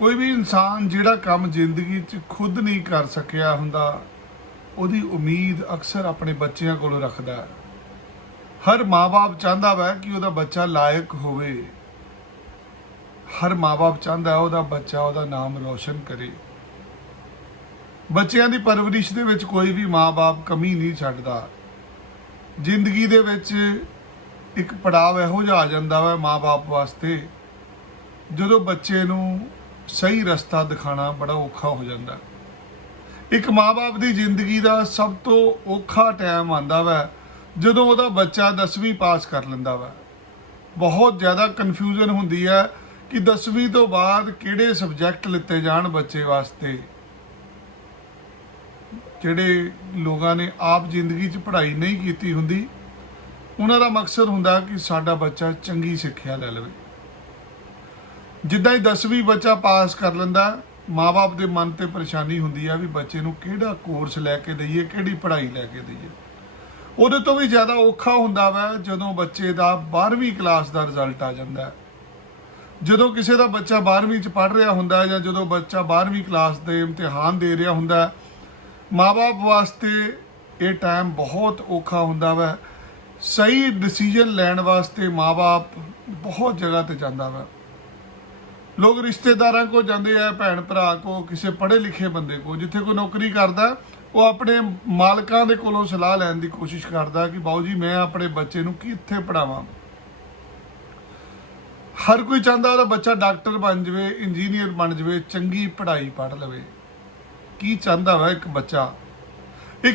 कोई भी इंसान जिहड़ा काम जिंदगी च खुद नहीं कर सकिया हुंदा ਉਹਦੀ उम्मीद अक्सर अपने बच्चों को रखता है। हर माँ बाप चाहता वै कि ਉਹਦਾ बच्चा लायक होवे। हर माँ बाप चाहता है ਉਹਦਾ बच्चा ਉਹਦਾ नाम रोशन करे। बच्चों की परवरिश दे विच कोई भी माँ बाप कमी नहीं छड्डदा। जिंदगी दे विच एक पड़ाव इहो जिहा आ जांदा वा माँ बाप वास्ते जदों बच्चे नूं सही रस्ता दिखाना बड़ा औखा हो जाता। एक माँ बाप की जिंदगी का सब तो औखा टाइम आंदा वै जदों उहदा बच्चा 10वीं पास कर लैंदा वै। बहुत ज़्यादा कन्फ्यूजन हुंदी है कि 10वीं तो बाद किहड़े सबजैक्ट लिते जाण बच्चे वास्ते। जिहड़े लोगों ने आप जिंदगी च पढ़ाई नहीं की हुंदी उन्हां दा मकसद हुंदा कि साडा बच्चा चंगी सिक्ख्या लै लवे। जिद्दां ही 10वीं बच्चा पास कर लैंदा माँ बाप के मन ते परेशानी हुंदी है भी बच्चे नूं किहड़ा कोर्स लैके दईए, किहड़ी पढ़ाई लैके दईए। उहदे तो भी ज़्यादा औखा हुंदा वै जदों बच्चे दा 12वीं क्लास का रिजल्ट आ जांदा है। जदों किसी का बच्चा 12वीं च पढ़ रहा हुंदा है जां जदों बच्चा 12वीं क्लास के इम्तिहान दे रहा हुंदा है, माँ बाप वास्ते ये टाइम बहुत औखा हुंदा वै। सही डिसीजन लैण वास्ते माँ बाप बहुत जगह ते जांदा वै। लोग रिश्तेदारों को जाते हैं, भैन भरा को, किसी पढ़े लिखे बंदे को, जिथे कोई नौकरी करता वो अपने मालकां दे कोलों सलाह लैण दी कोशिश करता कि बाऊ जी मैं अपने बच्चे नूं कित्थे पढ़ावां। हर कोई चाहता उसदा बच्चा डॉक्टर बन जाए, इंजीनियर बन जाए, चंगी पढ़ाई पढ़ लवे। की चाहता वा एक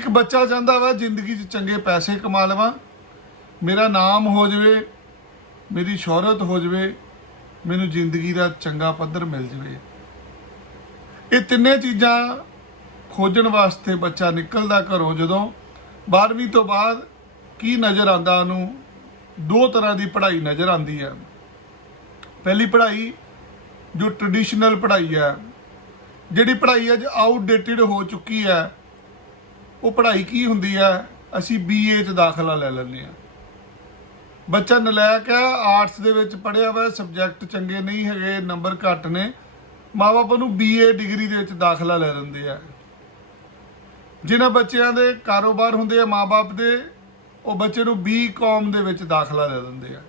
बच्चा चाहता वा जिंदगी च चंगे पैसे कमा लवां, मेरा नाम हो जाए, मेरी शोहरत हो जाए, मैनू जिंदगी का चंगा पद्धर मिल जाए। ये तिन्ने चीज़ां खोजण वास्ते बच्चा निकलदा घरों। जदों 12वीं तो बाद की नज़र आंदा उहनूं दो तरह की पढ़ाई नज़र आती है। पहली पढ़ाई जो ट्रडिशनल पढ़ाई है, जिहड़ी पढ़ाई अज आउटडेटिड हो चुकी है, वो पढ़ाई की हुंदी है असी BA च दाखला ले लैंदे हां। बच्चा नलैक है, आर्ट्स दे विच पढ़िया वा, सबजैक्ट चंगे नहीं है, नंबर घट ने, माँ बाप उहनूं BA डिग्री दे विच दाखला ले लैंदे आ। जिन्हां बच्चों के कारोबार हुंदे आ माँ बाप दे, वो बच्चे नूं BCom दे विच दाखला ले लैंदे आ।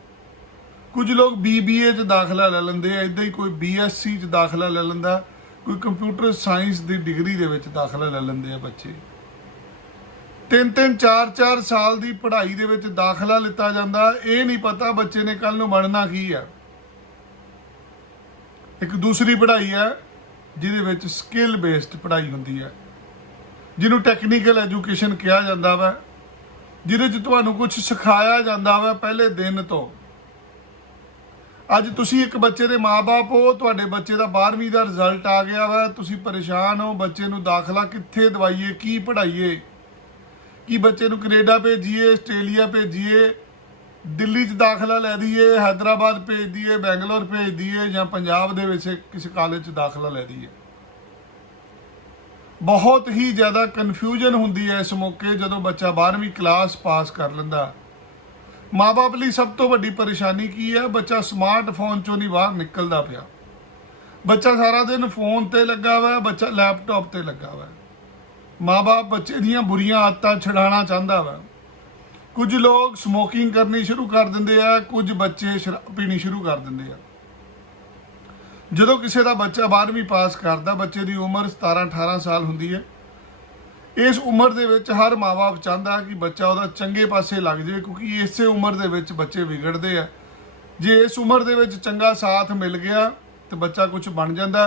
कुछ लोग BBA च दाखला ले लैंदे आ, इदां ही कोई BSc च दाखला ले लैंदा, कोई कंप्यूटर साइंस की डिग्री दे विच दाखला ले लैंदे आ। बच्चे 3-3 4-4 साल की पढ़ाई दे विच दाखला लिता जाता, ये नहीं पता बच्चे ने कल नूं बनना की है। एक दूसरी पढ़ाई है जिहदे विच स्किल बेस्ड पढ़ाई हुंदी है, जिन्हों टैक्नीकल एजुकेशन कहा जाता वा, जिहदे च तुहानूं कुछ सिखाया जाता वा पहले दिन तो। अज तुसीं एक बच्चे के माँ बाप हो, तुहाडे बच्चे का 12वीं का रिजल्ट आ गया वा, तुसीं परेशान हो बच्चे नूं दाखला कित्थे दवाइए, की पढ़ाइए, कि बच्चे नूं कनेडा भेजीए, आस्ट्रेलिया भेजीए, दिल्ली च दाखला लै दईए, हैदराबाद भेज दईए, बैंगलोर भेज दईए, या पंजाब दे विच किसी कॉलेज च दाखला लै दईए। बहुत ही ज़्यादा कन्फ्यूजन हुंदी है इस मौके जदों बच्चा 12वीं क्लास पास कर लैंदा। माँ बाप लई सब तो वड्डी परेशानी की है, बच्चा स्मार्टफोन चों नहीं बाहर निकलदा पिया। बच्चा सारा दिन फोन ते लगा हुआ, बच्चा लैपटॉप ते लगा हुआ। माँ बाप बच्चे दियां बुरियां आदतां छड़ाना चाहता वा। कुछ लोग स्मोकिंग करनी शुरू कर देंदे आ, कुछ बच्चे शराब पीनी शुरू कर देंदे आ। जदों किसी का बच्चा 12वीं पास करता, बच्चे की उम्र 17-18 साल हुंदी है। इस उम्र दे विच हर माँ बाप चाहता कि बच्चा उहदा चंगे पासे लग जाए, क्योंकि इस उम्र दे विच बच्चे विगड़ते हैं। जे इस उम्र दे विच चंगा साथ मिल गया तो बच्चा कुछ बन जाता,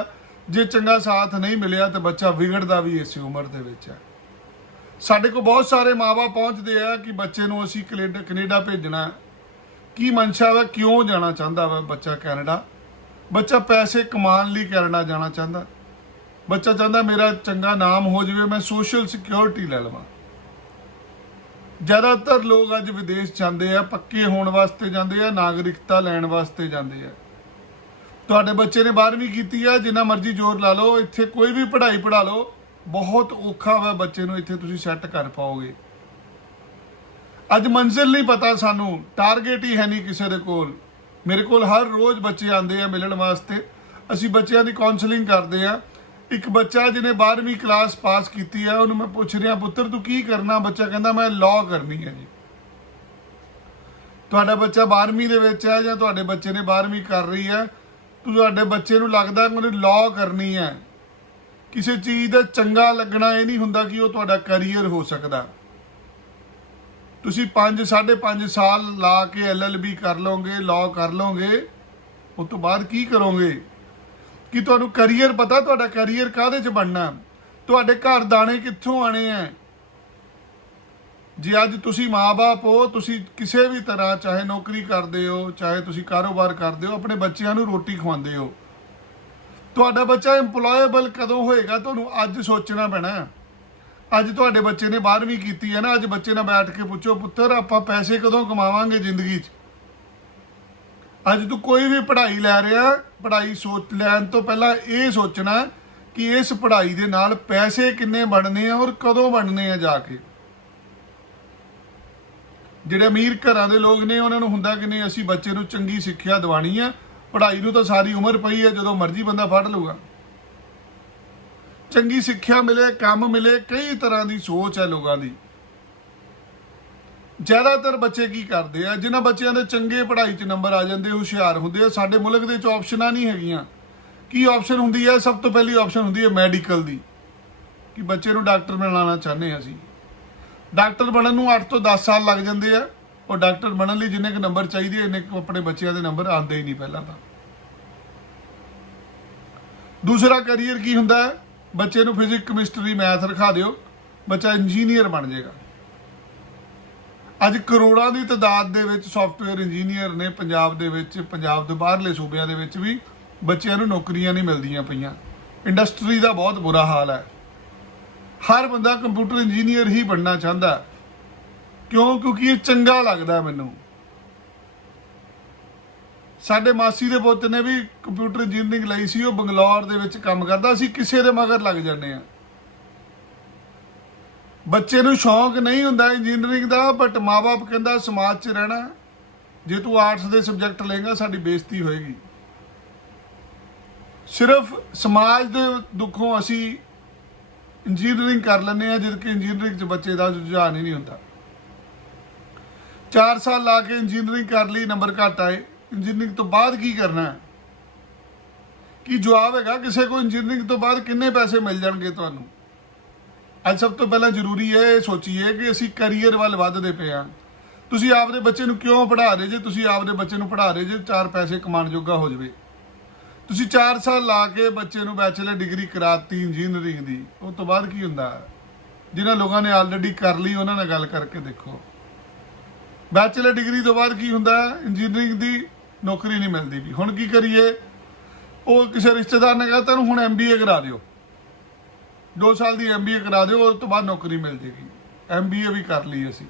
जे चंगा साथ नहीं मिलिया तो बच्चा विगड़ता भी इस उम्र दे विच है। साडे को बहुत सारे माँ बाप पहुँचते हैं कि बच्चे नूं असीं कनेडा भेजना, की मंशा वा, क्यों जाना चाहता वा बच्चा कैनेडा। बच्चा पैसे कमाने लई कैनेडा जाना चाहता, बच्चा चाहता मेरा चंगा नाम हो जाए, मैं सोशल सिक्योरिटी ले लवां। ज़्यादातर लोग अज विदेश जाते हैं, पक्के होने वास्ते जाते हैं, नागरिकता लैण वास्ते जाते हैं। तुहाडे बच्चे ने 12वीं की है, जिन्ना मर्जी जोर ला लो, इत्थे कोई भी पढ़ाई पढ़ा लो, बहुत औखा वा बच्चे नूं इत्थे तुसीं सैट कर पाओगे। अज मंजिल नहीं पता, सानू टारगेट ही है नहीं किसी दे कोल। मेरे को हर रोज़ बच्चे आते हैं मिलने वास्ते, ਅਸੀਂ ਬੱਚਿਆਂ ਦੀ ਕਾਉਂਸਲਿੰਗ ਕਰਦੇ ਆ। ਇੱਕ ਬੱਚਾ ਜਿਹਨੇ 12ਵੀਂ ਕਲਾਸ ਪਾਸ ਕੀਤੀ ਹੈ, ਉਹਨੂੰ ਮੈਂ ਪੁੱਛ ਰਿਹਾ, ਪੁੱਤਰ ਤੂੰ ਕੀ ਕਰਨਾ? ਬੱਚਾ ਕਹਿੰਦਾ ਮੈਂ ਲਾਅ ਕਰਨੀ ਹੈ ਜੀ। ਤੁਹਾਡਾ ਬੱਚਾ 12ਵੀਂ ਦੇ ਵਿੱਚ ਹੈ ਜਾਂ ਤੁਹਾਡੇ ਬੱਚੇ ਨੇ 12ਵੀਂ ਕਰ ਰਹੀ ਹੈ, ਤੁਹਾਡੇ ਬੱਚੇ ਨੂੰ ਲੱਗਦਾ ਕਿ ਉਹਨੇ ਲਾਅ ਕਰਨੀ ਹੈ। ਕਿਸੇ ਚੀਜ਼ ਦਾ ਚੰਗਾ ਲੱਗਣਾ ਇਹ ਨਹੀਂ ਹੁੰਦਾ ਕਿ ਉਹ ਤੁਹਾਡਾ ਕੈਰੀਅਰ ਹੋ ਸਕਦਾ। ਤੁਸੀਂ 5-5.5 ਸਾਲ ਲਾ ਕੇ LLB ਕਰ ਲਓਗੇ, ਲਾਅ ਕਰ ਲਓਗੇ, ਉਸ ਤੋਂ ਬਾਅਦ ਕੀ ਕਰੋਗੇ? ਕਿ ਤੁਹਾਨੂੰ ਕੈਰੀਅਰ ਪਤਾ ਤੁਹਾਡਾ ਕੈਰੀਅਰ ਕਾਹਦੇ 'ਚ ਬਣਨਾ? ਤੁਹਾਡੇ ਘਰ ਦਾਣੇ ਕਿੱਥੋਂ ਆਣੇ ਆ? ਜੇ ਅੱਜ ਤੁਸੀਂ ਮਾਂ-ਬਾਪ ਹੋ, ਤੁਸੀਂ ਕਿਸੇ ਵੀ ਤਰ੍ਹਾਂ ਚਾਹੇ ਨੌਕਰੀ ਕਰਦੇ ਹੋ, ਚਾਹੇ ਤੁਸੀਂ ਕਾਰੋਬਾਰ ਕਰਦੇ ਹੋ, ਆਪਣੇ ਬੱਚਿਆਂ ਨੂੰ ਰੋਟੀ ਖਵਾਉਂਦੇ ਹੋ। ਤੁਹਾਡਾ ਬੱਚਾ ਇੰਪਲੋਏਬਲ ਕਦੋਂ ਹੋਏਗਾ ਤੁਹਾਨੂੰ ਅੱਜ ਸੋਚਣਾ ਪੈਣਾ। ਅੱਜ ਤੁਹਾਡੇ ਬੱਚੇ ਨੇ 12ਵੀਂ ਕੀਤੀ ਹੈ ਨਾ, ਅੱਜ ਬੱਚੇ ਨਾਲ ਬੈਠ ਕੇ ਪੁੱਛੋ, ਪੁੱਤਰ ਆਪਾਂ ਪੈਸੇ ਕਦੋਂ ਕਮਾਵਾਂਗੇ ਜ਼ਿੰਦਗੀ 'ਚ? ਅੱਜ ਤੂੰ ਕੋਈ ਵੀ ਪੜ੍ਹਾਈ ਲੈ ਰਿਹਾ, ਪੜ੍ਹਾਈ ਸੋਚ ਲੈਣ ਤੋਂ ਪਹਿਲਾਂ ਇਹ ਸੋਚਣਾ ਕਿ ਇਸ ਪੜ੍ਹਾਈ ਦੇ ਨਾਲ ਪੈਸੇ ਕਿੰਨੇ ਬਣਨੇ ਆ ਔਰ ਕਦੋਂ ਬਣਨੇ ਆ ਜਾ ਕੇ। ਜਿਹੜੇ ਅਮੀਰ ਘਰਾਂ ਦੇ ਲੋਕ ਨੇ ਉਹਨਾਂ ਨੂੰ ਹੁੰਦਾ ਕਿ ਨਹੀਂ ਅਸੀਂ ਬੱਚੇ ਨੂੰ ਚੰਗੀ ਸਿੱਖਿਆ ਦਿਵਾਣੀ ਆ, ਪੜ੍ਹਾਈ ਨੂੰ ਤਾਂ ਸਾਰੀ ਉਮਰ ਪਈ ਹੈ, ਜਦੋਂ ਮਰਜ਼ੀ ਬੰਦਾ ਫੜ ਲਊਗਾ। ਚੰਗੀ ਸਿੱਖਿਆ ਮਿਲੇ, ਕੰਮ ਮਿਲੇ, ਕਈ ਤਰ੍ਹਾਂ ਦੀ ਸੋਚ ਹੈ ਲੋਕਾਂ ਦੀ। ਜ਼ਿਆਦਾਤਰ ਬੱਚੇ ਕੀ ਕਰਦੇ ਆ, ਜਿਨ੍ਹਾਂ ਬੱਚਿਆਂ ਦੇ ਚੰਗੇ ਪੜ੍ਹਾਈ 'ਚ ਨੰਬਰ ਆ ਜਾਂਦੇ, ਹੁਸ਼ਿਆਰ ਹੁੰਦੇ ਆ, ਸਾਡੇ ਮੁਲਕ ਦੇ 'ਚ ਆਪਸ਼ਨਾਂ ਨਹੀਂ ਹੈਗੀਆਂ। ਕੀ ਆਪਸ਼ਨ ਹੁੰਦੀ ਹੈ? ਸਭ ਤੋਂ ਪਹਿਲੀ ਆਪਸ਼ਨ ਹੁੰਦੀ ਹੈ ਮੈਡੀਕਲ ਦੀ, ਕਿ ਬੱਚੇ ਨੂੰ ਡਾਕਟਰ ਬਣਾਉਣਾ ਚਾਹੁੰਦੇ ਹਾਂ ਅਸੀਂ। ਡਾਕਟਰ ਬਣਨ ਨੂੰ 8 ਤੋਂ 10 ਸਾਲ ਲੱਗ ਜਾਂਦੇ ਆ, ਔਰ ਡਾਕਟਰ ਬਣਨ ਲਈ ਜਿੰਨੇ ਕੁ ਨੰਬਰ ਚਾਹੀਦੇ ਇੰਨੇ ਕੁ ਆਪਣੇ ਬੱਚਿਆਂ ਦੇ ਨੰਬਰ ਆਉਂਦੇ ਹੀ ਨਹੀਂ ਪਹਿਲਾਂ ਤਾਂ। ਦੂਸਰਾ ਕੈਰੀਅਰ ਕੀ ਹੁੰਦਾ ਹੈ? ਬੱਚੇ ਨੂੰ ਫਿਜ਼ਿਕਸ, ਕੈਮਿਸਟਰੀ, ਮੈਥ ਰਖਾ ਦਿਓ, ਬੱਚਾ ਇੰਜੀਨੀਅਰ ਬਣ ਜਾਏਗਾ। ਅੱਜ ਕਰੋੜਾਂ ਦੀ ਤਾਦਾਦ ਦੇ ਵਿੱਚ ਸੌਫਟਵੇਅਰ ਇੰਜੀਨੀਅਰ ਨੇ ਪੰਜਾਬ ਦੇ ਵਿੱਚ, ਪੰਜਾਬ ਦੇ ਬਾਹਰਲੇ ਸੂਬਿਆਂ ਦੇ ਵਿੱਚ ਵੀ ਬੱਚਿਆਂ ਨੂੰ ਨੌਕਰੀਆਂ ਨਹੀਂ ਮਿਲਦੀਆਂ ਪਈਆਂ। ਇੰਡਸਟਰੀ ਦਾ ਬਹੁਤ ਬੁਰਾ ਹਾਲ ਹੈ। ਹਰ ਬੰਦਾ ਕੰਪਿਊਟਰ ਇੰਜੀਨੀਅਰ ਹੀ ਬਣਨਾ ਚਾਹੁੰਦਾ। ਕਿਉਂ? ਕਿਉਂਕਿ ਇਹ ਚੰਗਾ ਲੱਗਦਾ ਮੈਨੂੰ। ਸਾਡੇ ਮਾਸੀ ਦੇ ਪੁੱਤ ਨੇ ਵੀ ਕੰਪਿਊਟਰ ਇੰਜੀਨੀਅਰਿੰਗ ਲਈ ਸੀ, ਉਹ ਬੰਗਲੌਰ ਦੇ ਵਿੱਚ ਕੰਮ ਕਰਦਾ ਸੀ। ਕਿਸੇ ਦੇ ਮਗਰ ਲੱਗ ਜਾਂਦੇ ਆ। ਬੱਚੇ ਨੂੰ ਸ਼ੌਂਕ ਨਹੀਂ ਹੁੰਦਾ ਇੰਜੀਨੀਅਰਿੰਗ ਦਾ, ਬਟ ਮਾਂ-ਬਾਪ ਕਹਿੰਦਾ ਸਮਾਜ 'ਚ ਰਹਿਣਾ, ਜੇ ਤੂੰ ਆਰਟਸ ਦੇ ਸਬਜੈਕਟ ਲਏਗਾ ਸਾਡੀ ਬੇਇੱਜ਼ਤੀ ਹੋਏਗੀ। ਸਿਰਫ ਸਮਾਜ ਦੇ ਦੁੱਖੋਂ ਅਸੀਂ ਇੰਜੀਨੀਅਰਿੰਗ ਕਰ ਲੈਂਦੇ ਹਾਂ, ਜਦ ਕਿ ਇੰਜੀਨੀਅਰਿੰਗ 'ਚ ਬੱਚੇ ਦਾ ਰੁਝਾਨ ਹੀ ਨਹੀਂ ਹੁੰਦਾ। 4 ਸਾਲ ਲਾ ਕੇ ਇੰਜੀਨੀਅਰਿੰਗ ਕਰ ਲਈ, ਨੰਬਰ ਘੱਟ ਆਏ, ਇੰਜੀਨੀਅਰਿੰਗ ਤੋਂ ਬਾਅਦ ਕੀ ਕਰਨਾ ਹੈ? ਕੀ ਜਵਾਬ ਹੈਗਾ ਕਿਸੇ ਕੋਲ? ਇੰਜੀਨੀਅਰਿੰਗ ਤੋਂ ਬਾਅਦ ਕਿੰਨੇ ਪੈਸੇ ਮਿਲ ਜਾਣਗੇ ਤੁਹਾਨੂੰ? ਅੱਜ ਸਭ ਤੋਂ ਪਹਿਲਾਂ ਜ਼ਰੂਰੀ ਹੈ ਇਹ ਸੋਚੀਏ ਕਿ ਅਸੀਂ ਕੈਰੀਅਰ ਵੱਲ ਵੱਧਦੇ ਪਏ ਹਾਂ। ਤੁਸੀਂ ਆਪਦੇ ਬੱਚੇ ਨੂੰ ਕਿਉਂ ਪੜ੍ਹਾ ਰਹੇ ਜੇ? ਤੁਸੀਂ ਆਪਦੇ ਬੱਚੇ ਨੂੰ ਪੜ੍ਹਾ ਰਹੇ ਜੇ 4 ਪੈਸੇ ਕਮਾਉਣ ਜੋਗਾ ਹੋ ਜਾਵੇ। ਤੁਸੀਂ 4 ਸਾਲ ਲਾ ਕੇ ਬੱਚੇ ਨੂੰ ਬੈਚਲਰ ਡਿਗਰੀ ਕਰਾਤੀ ਇੰਜੀਨੀਅਰਿੰਗ ਦੀ, ਉਸ ਤੋਂ ਬਾਅਦ ਕੀ ਹੁੰਦਾ? ਜਿਨ੍ਹਾਂ ਲੋਕਾਂ ਨੇ ਆਲਰੇਡੀ ਕਰ ਲਈ ਉਹਨਾਂ ਨਾਲ ਗੱਲ ਕਰਕੇ ਦੇਖੋ। ਬੈਚਲਰ ਡਿਗਰੀ ਤੋਂ ਬਾਅਦ ਕੀ ਹੁੰਦਾ? ਇੰਜੀਨੀਅਰਿੰਗ ਦੀ ਨੌਕਰੀ ਨਹੀਂ ਮਿਲਦੀ ਵੀ। ਹੁਣ ਕੀ ਕਰੀਏ? ਉਹ ਕਿਸੇ ਰਿਸ਼ਤੇਦਾਰ ਨੇ ਕਹਿ ਤਾ ਹੁਣ MBA ਕਰਾ ਦਿਓ, 2 ਸਾਲ ਦੀ MBA ਕਰਾ ਦਿਓ, ਉਸ ਤੋਂ ਬਾਅਦ ਨੌਕਰੀ ਮਿਲ ਜੇਗੀ। MBA ਵੀ ਕਰ ਲਈ ਅਸੀਂ।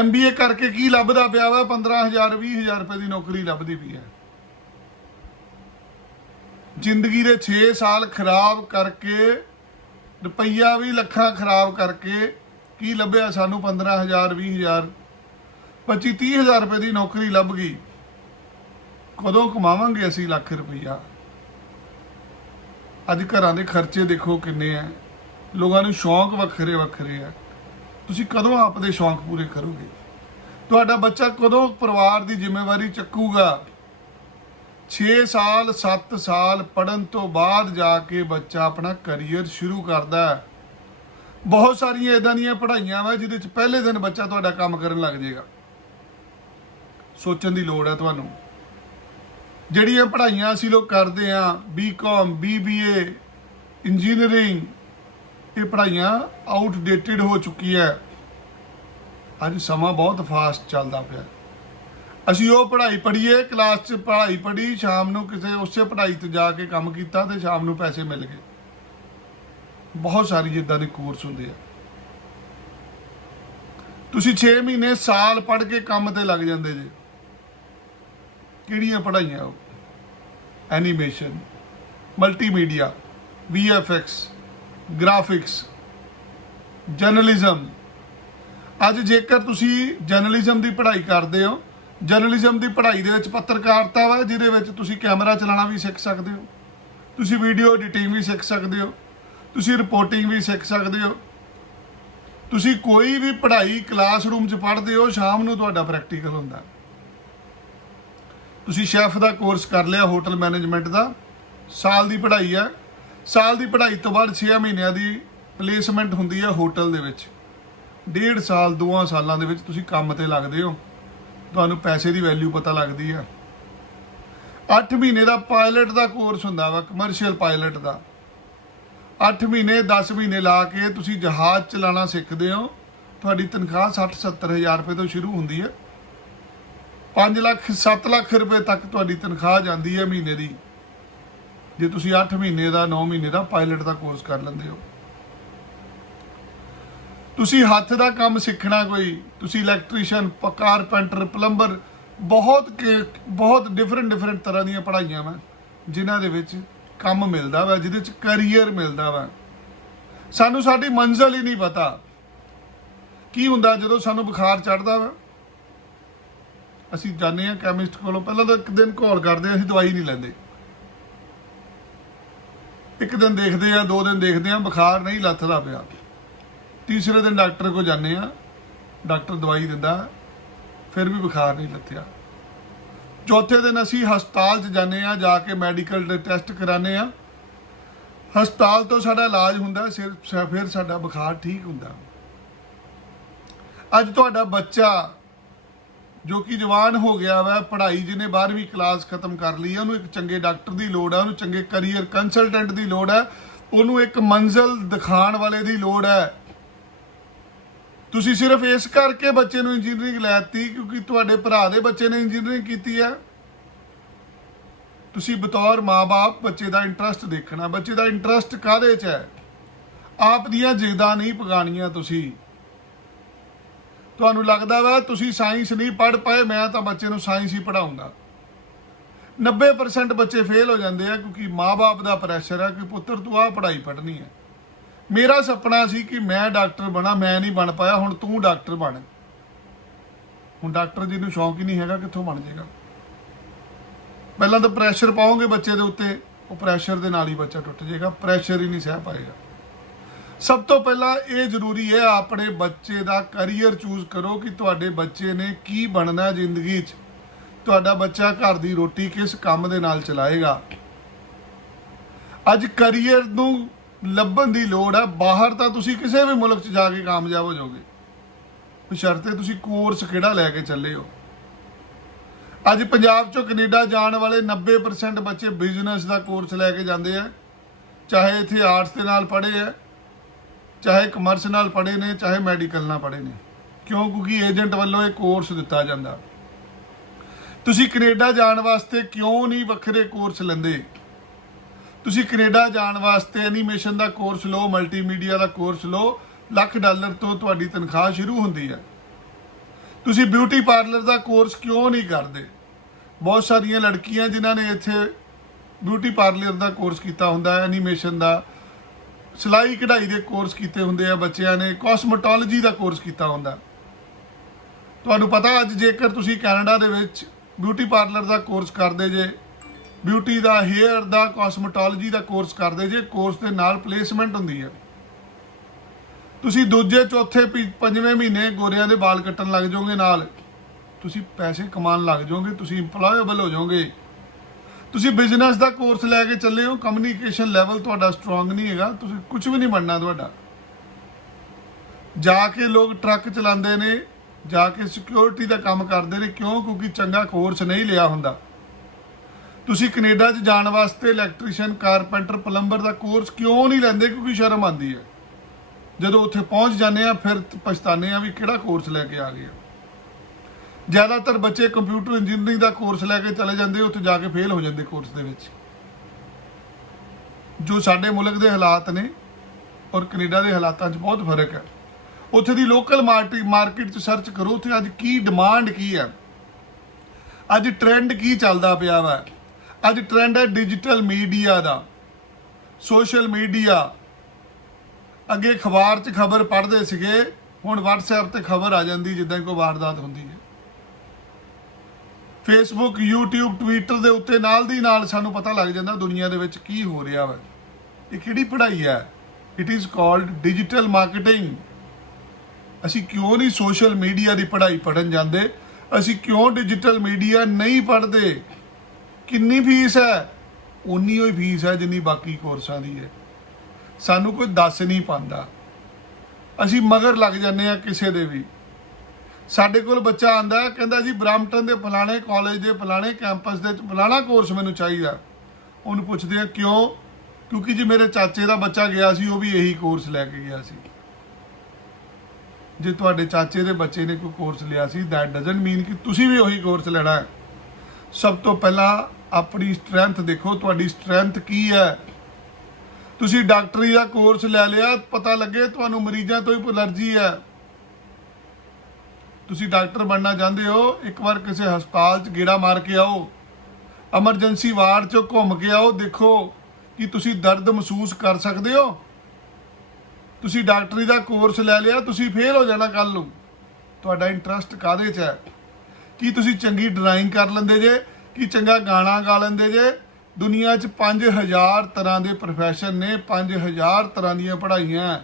MBA ਕਰਕੇ ਕੀ ਲੱਭਦਾ ਪਿਆ ਵਾ? 15,000 20,000 ਰੁਪਏ ਦੀ ਨੌਕਰੀ ਲੱਭਦੀ ਪਈ ਹੈ। ਜ਼ਿੰਦਗੀ ਦੇ 6 ਸਾਲ ਖਰਾਬ ਕਰਕੇ, ਰੁਪਈਆ ਵੀ ਲੱਖਾਂ ਖਰਾਬ ਕਰਕੇ ਕੀ ਲੱਭਿਆ ਸਾਨੂੰ? 15,000 20,000 25 30,000 ਰੁਪਏ ਦੀ ਨੌਕਰੀ ਲੱਭ ਗਈ। ਕਦੋਂ ਕਮਾਵਾਂਗੇ ਅਸੀਂ ਲੱਖ ਰੁਪਈਆ? ਅੱਜ ਘਰਾਂ ਦੇ ਖਰਚੇ ਦੇਖੋ ਕਿੰਨੇ ਆ, ਲੋਕਾਂ ਨੂੰ ਸ਼ੌਂਕ ਵੱਖਰੇ ਵੱਖਰੇ ਆ। ਤੁਸੀਂ ਕਦੋਂ ਆਪਦੇ ਸ਼ੌਂਕ ਪੂਰੇ ਕਰੋਗੇ? ਤੁਹਾਡਾ ਬੱਚਾ ਕਦੋਂ ਪਰਿਵਾਰ ਦੀ ਜ਼ਿੰਮੇਵਾਰੀ ਚੱਕੂਗਾ? 6 ਸਾਲ 7 ਸਾਲ ਪੜ੍ਹਨ ਤੋਂ ਬਾਅਦ ਜਾ ਕੇ ਬੱਚਾ ਆਪਣਾ ਕੈਰੀਅਰ ਸ਼ੁਰੂ ਕਰਦਾ ਹੈ। ਬਹੁਤ ਸਾਰੀਆਂ ਇਦਾਂ ਦੀਆਂ ਪੜ੍ਹਾਈਆਂ ਵਾ ਜਿਹਦੇ 'ਚ ਪਹਿਲੇ ਦਿਨ ਬੱਚਾ ਤੁਹਾਡਾ ਕੰਮ ਕਰਨ ਲੱਗ ਜਾਏਗਾ। ਸੋਚਣ ਦੀ ਲੋੜ ਹੈ ਤੁਹਾਨੂੰ। ਜਿਹੜੀਆਂ ਪੜ੍ਹਾਈਆਂ ਅਸੀਂ ਲੋਕ ਕਰਦੇ ਹਾਂ, BCom BBA ਇੰਜੀਨੀਅਰਿੰਗ, ਇਹ ਪੜ੍ਹਾਈਆਂ ਆਊਟਡੇਟਿਡ ਹੋ ਚੁੱਕੀ ਹੈ। ਅੱਜ ਸਮਾਂ ਬਹੁਤ ਫਾਸਟ ਚੱਲਦਾ ਪਿਆ। ਅਸੀਂ ਉਹ ਪੜ੍ਹਾਈ ਪੜ੍ਹੀਏ, ਕਲਾਸ 'ਚ ਪੜ੍ਹਾਈ ਪੜ੍ਹੀ, ਸ਼ਾਮ ਨੂੰ ਕਿਸੇ ਉਸੇ ਪੜ੍ਹਾਈ 'ਤੇ ਜਾ ਕੇ ਕੰਮ ਕੀਤਾ ਤੇ ਸ਼ਾਮ ਨੂੰ ਪੈਸੇ ਮਿਲ ਗਏ। ਬਹੁਤ ਸਾਰੀ ਇੱਦਾਂ ਦੇ ਕੋਰਸ ਹੁੰਦੇ ਆ। ਤੁਸੀਂ 6 ਮਹੀਨੇ ਸਾਲ ਪੜ੍ਹ ਕੇ ਕੰਮ ਤੇ ਲੱਗ ਜਾਂਦੇ ਜੇ। ਕਿਹੜੀਆਂ ਪੜ੍ਹਾਈਆਂ? ਉਹ animation, multimedia, VFX, graphics, journalism. ਅੱਜ ਜੇਕਰ ਤੁਸੀਂ ਜਰਨਲਿਜ਼ਮ ਦੀ ਪੜ੍ਹਾਈ ਕਰਦੇ ਹੋ ਜਰਨਲਿਜ਼ਮ ਦੀ ਪੜ੍ਹਾਈ ਦੇ ਵਿੱਚ ਪੱਤਰਕਾਰਤਾ ਵਾ, ਜਿਹਦੇ ਵਿੱਚ ਤੁਸੀਂ ਕੈਮਰਾ ਚਲਾਉਣਾ ਵੀ ਸਿੱਖ ਸਕਦੇ ਹੋ, ਤੁਸੀਂ ਵੀਡੀਓ ਐਡੀਟਿੰਗ ਵੀ ਸਿੱਖ ਸਕਦੇ ਹੋ, ਤੁਸੀਂ ਰਿਪੋਰਟਿੰਗ ਵੀ ਸਿੱਖ ਸਕਦੇ ਹੋ। ਤੁਸੀਂ ਕੋਈ ਵੀ ਪੜ੍ਹਾਈ ਕਲਾਸਰੂਮ 'ਚ ਪੜ੍ਹਦੇ ਹੋ, ਸ਼ਾਮ ਨੂੰ ਤੁਹਾਡਾ ਪ੍ਰੈਕਟੀਕਲ ਹੁੰਦਾ। ਤੁਸੀਂ ਸ਼ੈਫ ਦਾ ਕੋਰਸ ਕਰ ਲਿਆ, ਹੋਟਲ ਮੈਨੇਜਮੈਂਟ ਦਾ, ਸਾਲ ਦੀ ਪੜ੍ਹਾਈ ਹੈ। ਸਾਲ ਦੀ ਪੜ੍ਹਾਈ ਤੋਂ ਬਾਅਦ 6 ਮਹੀਨਿਆਂ ਦੀ ਪਲੇਸਮੈਂਟ ਹੁੰਦੀ ਹੈ ਹੋਟਲ ਦੇ ਵਿੱਚ। 1.5 ਸਾਲ 2 ਸਾਲਾਂ ਦੇ ਵਿੱਚ ਤੁਸੀਂ ਕੰਮ ਤੇ ਲੱਗਦੇ ਹੋ, ਤੁਹਾਨੂੰ ਪੈਸੇ ਦੀ ਵੈਲਿਊ ਪਤਾ ਲੱਗਦੀ ਹੈ। 8 ਮਹੀਨੇ ਦਾ ਪਾਇਲਟ ਦਾ ਕੋਰਸ ਹੁੰਦਾ ਵਾ, ਕਮਰਸ਼ੀਅਲ ਪਾਇਲਟ ਦਾ। 8 ਮਹੀਨੇ 10 ਮਹੀਨੇ ਲਾ ਕੇ ਤੁਸੀਂ ਜਹਾਜ਼ ਚਲਾਉਣਾ ਸਿੱਖਦੇ ਹੋ। ਤੁਹਾਡੀ ਤਨਖਾਹ 60-70 ਹਜ਼ਾਰ ਰੁਪਏ ਤੋਂ ਸ਼ੁਰੂ ਹੁੰਦੀ ਹੈ। 5 ਲੱਖ 7 ਲੱਖ ਰੁਪਏ ਤੱਕ ਤੁਹਾਡੀ ਤਨਖਾਹ ਜਾਂਦੀ ਹੈ ਮਹੀਨੇ ਦੀ, ਜੇ ਤੁਸੀਂ 8 ਮਹੀਨੇ ਦਾ 9 ਮਹੀਨੇ ਦਾ ਪਾਇਲਟ ਦਾ ਕੋਰਸ ਕਰ ਲੈਂਦੇ ਹੋ। ਤੁਸੀਂ ਹੱਥ ਦਾ ਕੰਮ ਸਿੱਖਣਾ ਕੋਈ, ਤੁਸੀਂ ਇਲੈਕਟ੍ਰੀਸ਼ੀਅਨ, ਕਾਰਪੈਂਟਰ, ਪਲੰਬਰ, ਬਹੁਤ ਡਿਫਰੈਂਟ ਤਰ੍ਹਾਂ ਦੀਆਂ ਪੜ੍ਹਾਈਆਂ ਵਾ ਜਿਨ੍ਹਾਂ ਦੇ ਵਿੱਚ ਕੰਮ ਮਿਲਦਾ ਵਾ, ਜਿਹਦੇ 'ਚ ਕਰੀਅਰ ਮਿਲਦਾ ਵਾ। ਸਾਨੂੰ ਸਾਡੀ ਮੰਜ਼ਿਲ ਹੀ ਨਹੀਂ ਪਤਾ। ਕੀ ਹੁੰਦਾ ਜਦੋਂ ਸਾਨੂੰ ਬੁਖਾਰ ਚੜ੍ਹਦਾ ਵਾ, ਅਸੀਂ ਜਾਂਦੇ ਹਾਂ ਕੈਮਿਸਟ ਕੋਲੋਂ, ਪਹਿਲਾਂ ਤਾਂ 1 ਦਿਨ ਘੋਲ ਕਰਦੇ ਹਾਂ, ਅਸੀਂ ਦਵਾਈ ਨਹੀਂ ਲੈਂਦੇ। 1 ਦਿਨ ਦੇਖਦੇ ਹਾਂ, 2 ਦਿਨ ਦੇਖਦੇ ਹਾਂ, ਬੁਖਾਰ ਨਹੀਂ ਲੱਥਦਾ ਪਿਆ। ਤੀਸਰੇ ਦਿਨ ਡਾਕਟਰ ਕੋਲ ਜਾਂਦੇ ਹਾਂ, ਡਾਕਟਰ ਦਵਾਈ ਦਿੰਦਾ, ਫਿਰ ਵੀ ਬੁਖਾਰ ਨਹੀਂ ਲੱਥਿਆ। ਚੌਥੇ ਦਿਨ ਅਸੀਂ ਹਸਪਤਾਲ 'ਚ ਜਾਂਦੇ ਹਾਂ, ਜਾ ਕੇ ਮੈਡੀਕਲ ਦੇ ਟੈਸਟ ਕਰਾਉਂਦੇ ਹਾਂ। ਹਸਪਤਾਲ ਤੋਂ ਸਾਡਾ ਇਲਾਜ ਹੁੰਦਾ, ਫਿਰ ਸਾਡਾ ਬੁਖਾਰ ਠੀਕ ਹੁੰਦਾ। ਅੱਜ ਤੁਹਾਡਾ ਬੱਚਾ ਜੋ ਕਿ ਜਵਾਨ ਹੋ ਗਿਆ ਵਾ, ਪੜ੍ਹਾਈ ਜਿਹਨੇ 12ਵੀਂ ਕਲਾਸ ਖਤਮ ਕਰ ਲਈ ਹੈ, ਉਹਨੂੰ ਇੱਕ ਚੰਗੇ ਡਾਕਟਰ ਦੀ ਲੋੜ ਹੈ, ਉਹਨੂੰ ਚੰਗੇ ਕਰੀਅਰ ਕੰਸਲਟੈਂਟ ਦੀ ਲੋੜ ਹੈ, ਉਹਨੂੰ ਇੱਕ ਮੰਜ਼ਿਲ ਦਿਖਾਉਣ ਵਾਲੇ ਦੀ ਲੋੜ ਹੈ। ਤੁਸੀਂ ਸਿਰਫ ਇਸ ਕਰਕੇ ਬੱਚੇ ਨੂੰ ਇੰਜੀਨੀਅਰਿੰਗ ਲੈਤੀ ਕਿਉਂਕਿ ਤੁਹਾਡੇ ਭਰਾ ਦੇ ਬੱਚੇ ਨੇ ਇੰਜੀਨੀਅਰਿੰਗ ਕੀਤੀ ਹੈ। ਤੁਸੀਂ ਬਤੌਰ ਮਾਂ-ਬਾਪ ਬੱਚੇ ਦਾ ਇੰਟਰਸਟ ਦੇਖਣਾ, ਬੱਚੇ ਦਾ ਇੰਟਰਸਟ ਕਾਹਦੇ 'ਚ ਹੈ। ਆਪ ਦੀਆਂ ਜਿੱਦਾਂ ਨਹੀਂ ਪਗਾਣੀਆਂ। ਤੁਹਾਨੂੰ ਲੱਗਦਾ ਵਾ ਤੁਸੀਂ ਸਾਇੰਸ ਨਹੀਂ ਪੜ੍ਹ ਪਾਏ, ਮੈਂ ਤਾਂ ਬੱਚੇ ਨੂੰ ਸਾਇੰਸ ਹੀ ਪੜ੍ਹਾਉਂਗਾ। 90% ਬੱਚੇ ਫੇਲ ਹੋ ਜਾਂਦੇ ਆ ਕਿਉਂਕਿ ਮਾਂ-ਬਾਪ ਦਾ ਪ੍ਰੈਸ਼ਰ ਹੈ ਕਿ ਪੁੱਤਰ ਤੂੰ ਆਹ ਪੜ੍ਹਾਈ ਪੜ੍ਹਨੀ ਹੈ। ਮੇਰਾ ਸੁਪਨਾ ਸੀ ਕਿ ਮੈਂ ਡਾਕਟਰ ਬਣਾ, ਮੈਂ ਨਹੀਂ ਬਣ ਪਾਇਆ, ਹੁਣ ਤੂੰ ਡਾਕਟਰ ਬਣ। ਹੁਣ ਡਾਕਟਰ ਜਿਹਨੂੰ ਸ਼ੌਂਕ ਹੀ ਨਹੀਂ ਹੈਗਾ ਕਿੱਥੋਂ ਬਣ ਜਾਏਗਾ। ਪਹਿਲਾਂ ਤਾਂ ਪ੍ਰੈਸ਼ਰ ਪਾਓਗੇ ਬੱਚੇ ਦੇ ਉੱਤੇ, ਉਹ ਪ੍ਰੈਸ਼ਰ ਦੇ ਨਾਲ ਹੀ ਬੱਚਾ ਟੁੱਟ ਜਾਏਗਾ, ਪ੍ਰੈਸ਼ਰ ਹੀ ਨਹੀਂ ਸਹਿ ਪਾਏਗਾ। ਸਭ ਤੋਂ ਪਹਿਲਾਂ ਇਹ ਜ਼ਰੂਰੀ ਹੈ ਆਪਣੇ ਬੱਚੇ ਦਾ ਕਰੀਅਰ ਚੂਜ਼ ਕਰੋ ਕਿ ਤੁਹਾਡੇ ਬੱਚੇ ਨੇ ਕੀ ਬਣਨਾ ਜ਼ਿੰਦਗੀ 'ਚ। ਤੁਹਾਡਾ ਬੱਚਾ ਘਰ ਦੀ ਰੋਟੀ ਕਿਸ ਕੰਮ ਦੇ ਨਾਲ ਚਲਾਏਗਾ। ਅੱਜ ਕਰੀਅਰ ਨੂੰ ਲੱਭਣ ਦੀ ਲੋੜ ਹੈ। ਬਾਹਰ ਤਾਂ ਤੁਸੀਂ ਕਿਸੇ ਵੀ ਮੁਲਕ 'ਚ ਜਾ ਕੇ ਕਾਮਯਾਬ ਹੋ ਜਾਓਗੇ, ਬਸ਼ਰਤੇ ਤੁਸੀਂ ਕੋਰਸ ਕਿਹੜਾ ਲੈ ਕੇ ਚੱਲੇ ਹੋ। ਅੱਜ ਪੰਜਾਬ 'ਚੋਂ ਕੈਨੇਡਾ ਜਾਣ ਵਾਲੇ 90% ਬੱਚੇ ਬਿਜ਼ਨਸ ਦਾ ਕੋਰਸ ਲੈ ਕੇ ਜਾਂਦੇ ਆ, ਚਾਹੇ ਇੱਥੇ ਆਰਟਸ ਦੇ ਨਾਲ ਪੜ੍ਹੇ ਆ, ਚਾਹੇ ਕਮਰਸ ਨਾਲ ਪੜ੍ਹੇ ਨੇ, ਚਾਹੇ ਮੈਡੀਕਲ ਨਾਲ ਪੜ੍ਹੇ ਨੇ। ਕਿਉਂ? ਕਿਉਂਕਿ ਏਜੰਟ ਵੱਲੋਂ ਇਹ ਕੋਰਸ ਦਿੱਤਾ ਜਾਂਦਾ। ਤੁਸੀਂ ਕੈਨੇਡਾ ਜਾਣ ਵਾਸਤੇ ਕਿਉਂ ਨਹੀਂ ਵੱਖਰੇ ਕੋਰਸ ਲੈਂਦੇ? ਤੁਸੀਂ ਕੈਨੇਡਾ ਜਾਣ ਵਾਸਤੇ ਐਨੀਮੇਸ਼ਨ ਦਾ ਕੋਰਸ ਲਓ, ਮਲਟੀਮੀਡੀਆ ਦਾ ਕੋਰਸ ਲਓ, $1,00,000 ਤੋਂ ਤੁਹਾਡੀ ਤਨਖਾਹ ਸ਼ੁਰੂ ਹੁੰਦੀ ਹੈ। ਤੁਸੀਂ ਬਿਊਟੀ ਪਾਰਲਰ ਦਾ ਕੋਰਸ ਕਿਉਂ ਨਹੀਂ ਕਰਦੇ? ਬਹੁਤ ਸਾਰੀਆਂ ਲੜਕੀਆਂ ਜਿਨ੍ਹਾਂ ਨੇ ਇੱਥੇ ਬਿਊਟੀ ਪਾਰਲਰ ਦਾ ਕੋਰਸ ਕੀਤਾ ਹੁੰਦਾ, ਐਨੀਮੇਸ਼ਨ ਦਾ, ਸਿਲਾਈ ਕਢਾਈ ਦੇ ਕੋਰਸ ਕੀਤੇ ਹੁੰਦੇ ਆ ਬੱਚਿਆਂ ਨੇ, ਕਾਸਮੈਟੋਲੋਜੀ ਦਾ ਕੋਰਸ ਕੀਤਾ ਹੁੰਦਾ। ਤੁਹਾਨੂੰ ਪਤਾ ਅੱਜ ਜੇਕਰ ਤੁਸੀਂ ਕੈਨੇਡਾ ਦੇ ਵਿੱਚ ਬਿਊਟੀ ਪਾਰਲਰ ਦਾ ਕੋਰਸ ਕਰਦੇ ਜੇ, ਬਿਊਟੀ ਦਾ, ਹੇਅਰ ਦਾ, ਕਾਸਮੈਟੋਲੋਜੀ ਦਾ ਕੋਰਸ ਕਰਦੇ ਜੇ, ਕੋਰਸ ਦੇ ਨਾਲ ਪਲੇਸਮੈਂਟ ਹੁੰਦੀ ਹੈ। ਤੁਸੀਂ ਦੂਜੇ, ਚੌਥੇ, 5ਵੇਂ ਮਹੀਨੇ ਗੋਰਿਆਂ ਦੇ ਵਾਲ ਕੱਟਣ ਲੱਗ ਜਾਓਗੇ, ਨਾਲ ਤੁਸੀਂ ਪੈਸੇ ਕਮਾਉਣ ਲੱਗ ਜਾਓਗੇ, ਤੁਸੀਂ ਇੰਪਲੋਏਬਲ ਹੋ ਜਾਓਗੇ। ਤੁਸੀਂ ਬਿਜ਼ਨਸ ਦਾ ਕੋਰਸ ਲੈ ਕੇ ਚੱਲੇ ਹੋ, ਕਮਿਊਨੀਕੇਸ਼ਨ ਲੈਵਲ ਤੁਹਾਡਾ ਸਟਰੋਂਗ ਨਹੀਂ ਹੈਗਾ, ਤੁਸੀਂ ਕੁਝ ਵੀ ਨਹੀਂ ਬਣਨਾ। ਤੁਹਾਡਾ ਜਾ ਕੇ ਲੋਕ ਟਰੱਕ ਚਲਾਉਂਦੇ ਨੇ, ਜਾ ਕੇ ਸਿਕਿਉਰਿਟੀ ਦਾ ਕੰਮ ਕਰਦੇ ਨੇ। ਕਿਉਂ? ਕਿਉਂਕਿ ਚੰਗਾ ਕੋਰਸ ਨਹੀਂ ਲਿਆ ਹੁੰਦਾ। ਤੁਸੀਂ ਕੈਨੇਡਾ 'ਚ ਜਾਣ ਵਾਸਤੇ ਇਲੈਕਟ੍ਰੀਸ਼ੀਅਨ, ਕਾਰਪੈਂਟਰ, ਪਲੰਬਰ ਦਾ ਕੋਰਸ ਕਿਉਂ ਨਹੀਂ ਲੈਂਦੇ? ਕਿਉਂਕਿ ਸ਼ਰਮ ਆਉਂਦੀ ਹੈ। ਜਦੋਂ ਉੱਥੇ ਪਹੁੰਚ ਜਾਂਦੇ ਆ ਫਿਰ ਪਛਤਾਉਂਦੇ ਆ ਵੀ ਕਿਹੜਾ ਕੋਰਸ ਲੈ ਕੇ ਆ ਗਏ। ਜ਼ਿਆਦਾਤਰ ਬੱਚੇ ਕੰਪਿਊਟਰ ਇੰਜੀਨੀਅਰਿੰਗ ਦਾ ਕੋਰਸ ਲੈ ਕੇ ਚਲੇ ਜਾਂਦੇ, ਉੱਥੇ ਜਾ ਕੇ ਫੇਲ ਹੋ ਜਾਂਦੇ ਕੋਰਸ ਦੇ ਵਿੱਚ। ਜੋ ਸਾਡੇ ਮੁਲਕ ਦੇ ਹਾਲਾਤ ਨੇ ਔਰ ਕੈਨੇਡਾ ਦੇ ਹਾਲਾਤਾਂ 'ਚ ਬਹੁਤ ਫਰਕ ਹੈ। ਉੱਥੇ ਦੀ ਲੋਕਲ ਮਾਰਕੀਟ 'ਚ ਸਰਚ ਕਰੋ, ਉੱਥੇ ਅੱਜ ਕੀ ਡਿਮਾਂਡ ਕੀ ਹੈ, ਅੱਜ ਟ੍ਰੈਂਡ ਕੀ ਚੱਲਦਾ ਪਿਆ ਵਾ। ਅੱਜ ਟ੍ਰੈਂਡ ਹੈ ਡਿਜੀਟਲ ਮੀਡੀਆ ਦਾ, ਸੋਸ਼ਲ ਮੀਡੀਆ। ਅੱਗੇ ਅਖਬਾਰ 'ਚ ਖਬਰ ਪੜ੍ਹਦੇ ਸੀਗੇ, ਹੁਣ WhatsApp ਤੇ ਖਬਰ ਆ ਜਾਂਦੀ ਜਿੱਦਾਂ ਕੋਈ ਵਾਰਦਾਤ ਹੁੰਦੀ ਹੈ। ਫੇਸਬੁੱਕ, YouTube, ਟਵਿੱਟਰ ਦੇ ਉੱਤੇ ਨਾਲ ਦੀ ਨਾਲ ਸਾਨੂੰ ਪਤਾ ਲੱਗ ਜਾਂਦਾ ਦੁਨੀਆ ਦੇ ਵਿੱਚ ਕੀ ਹੋ ਰਿਹਾ ਵਾ। ਇਹ ਕਿਹੜੀ ਪੜ੍ਹਾਈ ਹੈ? It is called digital marketing. ਅਸੀਂ ਕਿਉਂ ਨਹੀਂ ਸੋਸ਼ਲ ਮੀਡੀਆ ਦੀ ਪੜ੍ਹਾਈ ਪੜ੍ਹਨ ਜਾਂਦੇ? ਅਸੀਂ ਕਿਉਂ ਡਿਜੀਟਲ ਮੀਡੀਆ ਨਹੀਂ ਪੜ੍ਹਦੇ? ਕਿੰਨੀ ਫੀਸ ਹੈ? ਉਨੀ ਹੋਈ ਫੀਸ ਹੈ ਜਿੰਨੀ ਬਾਕੀ ਕੋਰਸਾਂ ਦੀ ਹੈ। ਸਾਨੂੰ ਕੋਈ ਦੱਸ ਨਹੀਂ ਪਾਉਂਦਾ, ਅਸੀਂ ਮਗਰ ਲੱਗ ਜਾਂਦੇ ਹਾਂ ਕਿਸੇ ਦੇ ਵੀ। ਸਾਡੇ ਕੋਲ ਬੱਚਾ ਆਂਦਾ ਕਹਿੰਦਾ ਜੀ ਬ੍ਰਾਂਪਟਨ ਦੇ ਫਲਾਣੇ ਕਾਲਜ ਦੇ ਫਲਾਣੇ ਕੈਂਪਸ ਦੇ ਫਲਾਣਾ ਕੋਰਸ ਮੈਨੂੰ ਚਾਹੀਦਾ। ਉਹਨੂੰ ਪੁੱਛਦੇ ਆ ਕਿਉਂ? ਕਿਉਂਕਿ ਜੀ ਮੇਰੇ ਚਾਚੇ ਦਾ ਬੱਚਾ ਗਿਆ ਸੀ, ਉਹ ਵੀ ਇਹੀ ਕੋਰਸ ਲੈ ਕੇ ਗਿਆ ਸੀ। ਜੇ ਤੁਹਾਡੇ ਚਾਚੇ ਦੇ ਬੱਚੇ ਨੇ ਕੋਈ ਕੋਰਸ ਲਿਆ ਸੀ, ਦੈਟ ਡਜ਼ਨਟ ਮੀਨ ਕਿ ਤੁਸੀਂ ਵੀ ਉਹੀ ਕੋਰਸ ਲੈਣਾ ਹੈ। ਸਭ ਤੋਂ ਪਹਿਲਾਂ ਆਪਣੀ ਸਟਰੈਂਥ ਦੇਖੋ, ਤੁਹਾਡੀ ਸਟਰੈਂਥ ਕੀ ਹੈ। ਤੁਸੀਂ ਡਾਕਟਰੀ ਦਾ ਕੋਰਸ ਲੈ ਲਿਆ, ਪਤਾ ਲੱਗੇ ਤੁਹਾਨੂੰ ਮਰੀਜ਼ਾਂ ਤੋਂ ਹੀ ਐਲਰਜੀ ਹੈ, ਤੁਸੀਂ ਡਾਕਟਰ ਬਣਨਾ ਚਾਹੁੰਦੇ ਹੋ, ਇੱਕ ਵਾਰ ਕਿਸੇ ਹਸਪਤਾਲ 'ਚ ਗੇੜਾ ਮਾਰ ਕੇ ਆਓ, ਐਮਰਜੈਂਸੀ ਵਾਰਡ 'ਚ ਘੁੰਮ ਕੇ ਆਓ, ਦੇਖੋ ਕਿ ਤੁਸੀਂ ਦਰਦ ਮਹਿਸੂਸ ਕਰ ਸਕਦੇ ਹੋ। ਤੁਸੀਂ ਡਾਕਟਰੀ ਦਾ ਕੋਰਸ ਲੈ ਲਿਆ, ਤੁਸੀਂ ਫੇਲ ਹੋ ਜਾਣਾ ਕੱਲ ਨੂੰ। ਤੁਹਾਡਾ ਇੰਟਰਸਟ ਕਾਹਦੇ 'ਚ ਹੈ? ਕੀ ਤੁਸੀਂ ਚੰਗੀ ਡਰਾਇੰਗ ਕਰ ਲੈਂਦੇ ਜੇ? ਕੀ ਚੰਗਾ ਗਾਣਾ ਗਾ ਲੈਂਦੇ ਜੇ? ਦੁਨੀਆ 'ਚ 5000 ਤਰ੍ਹਾਂ ਦੇ ਪ੍ਰੋਫੈਸ਼ਨ ਨੇ, 5000 ਤਰ੍ਹਾਂ ਦੀਆਂ ਪੜ੍ਹਾਈਆਂ।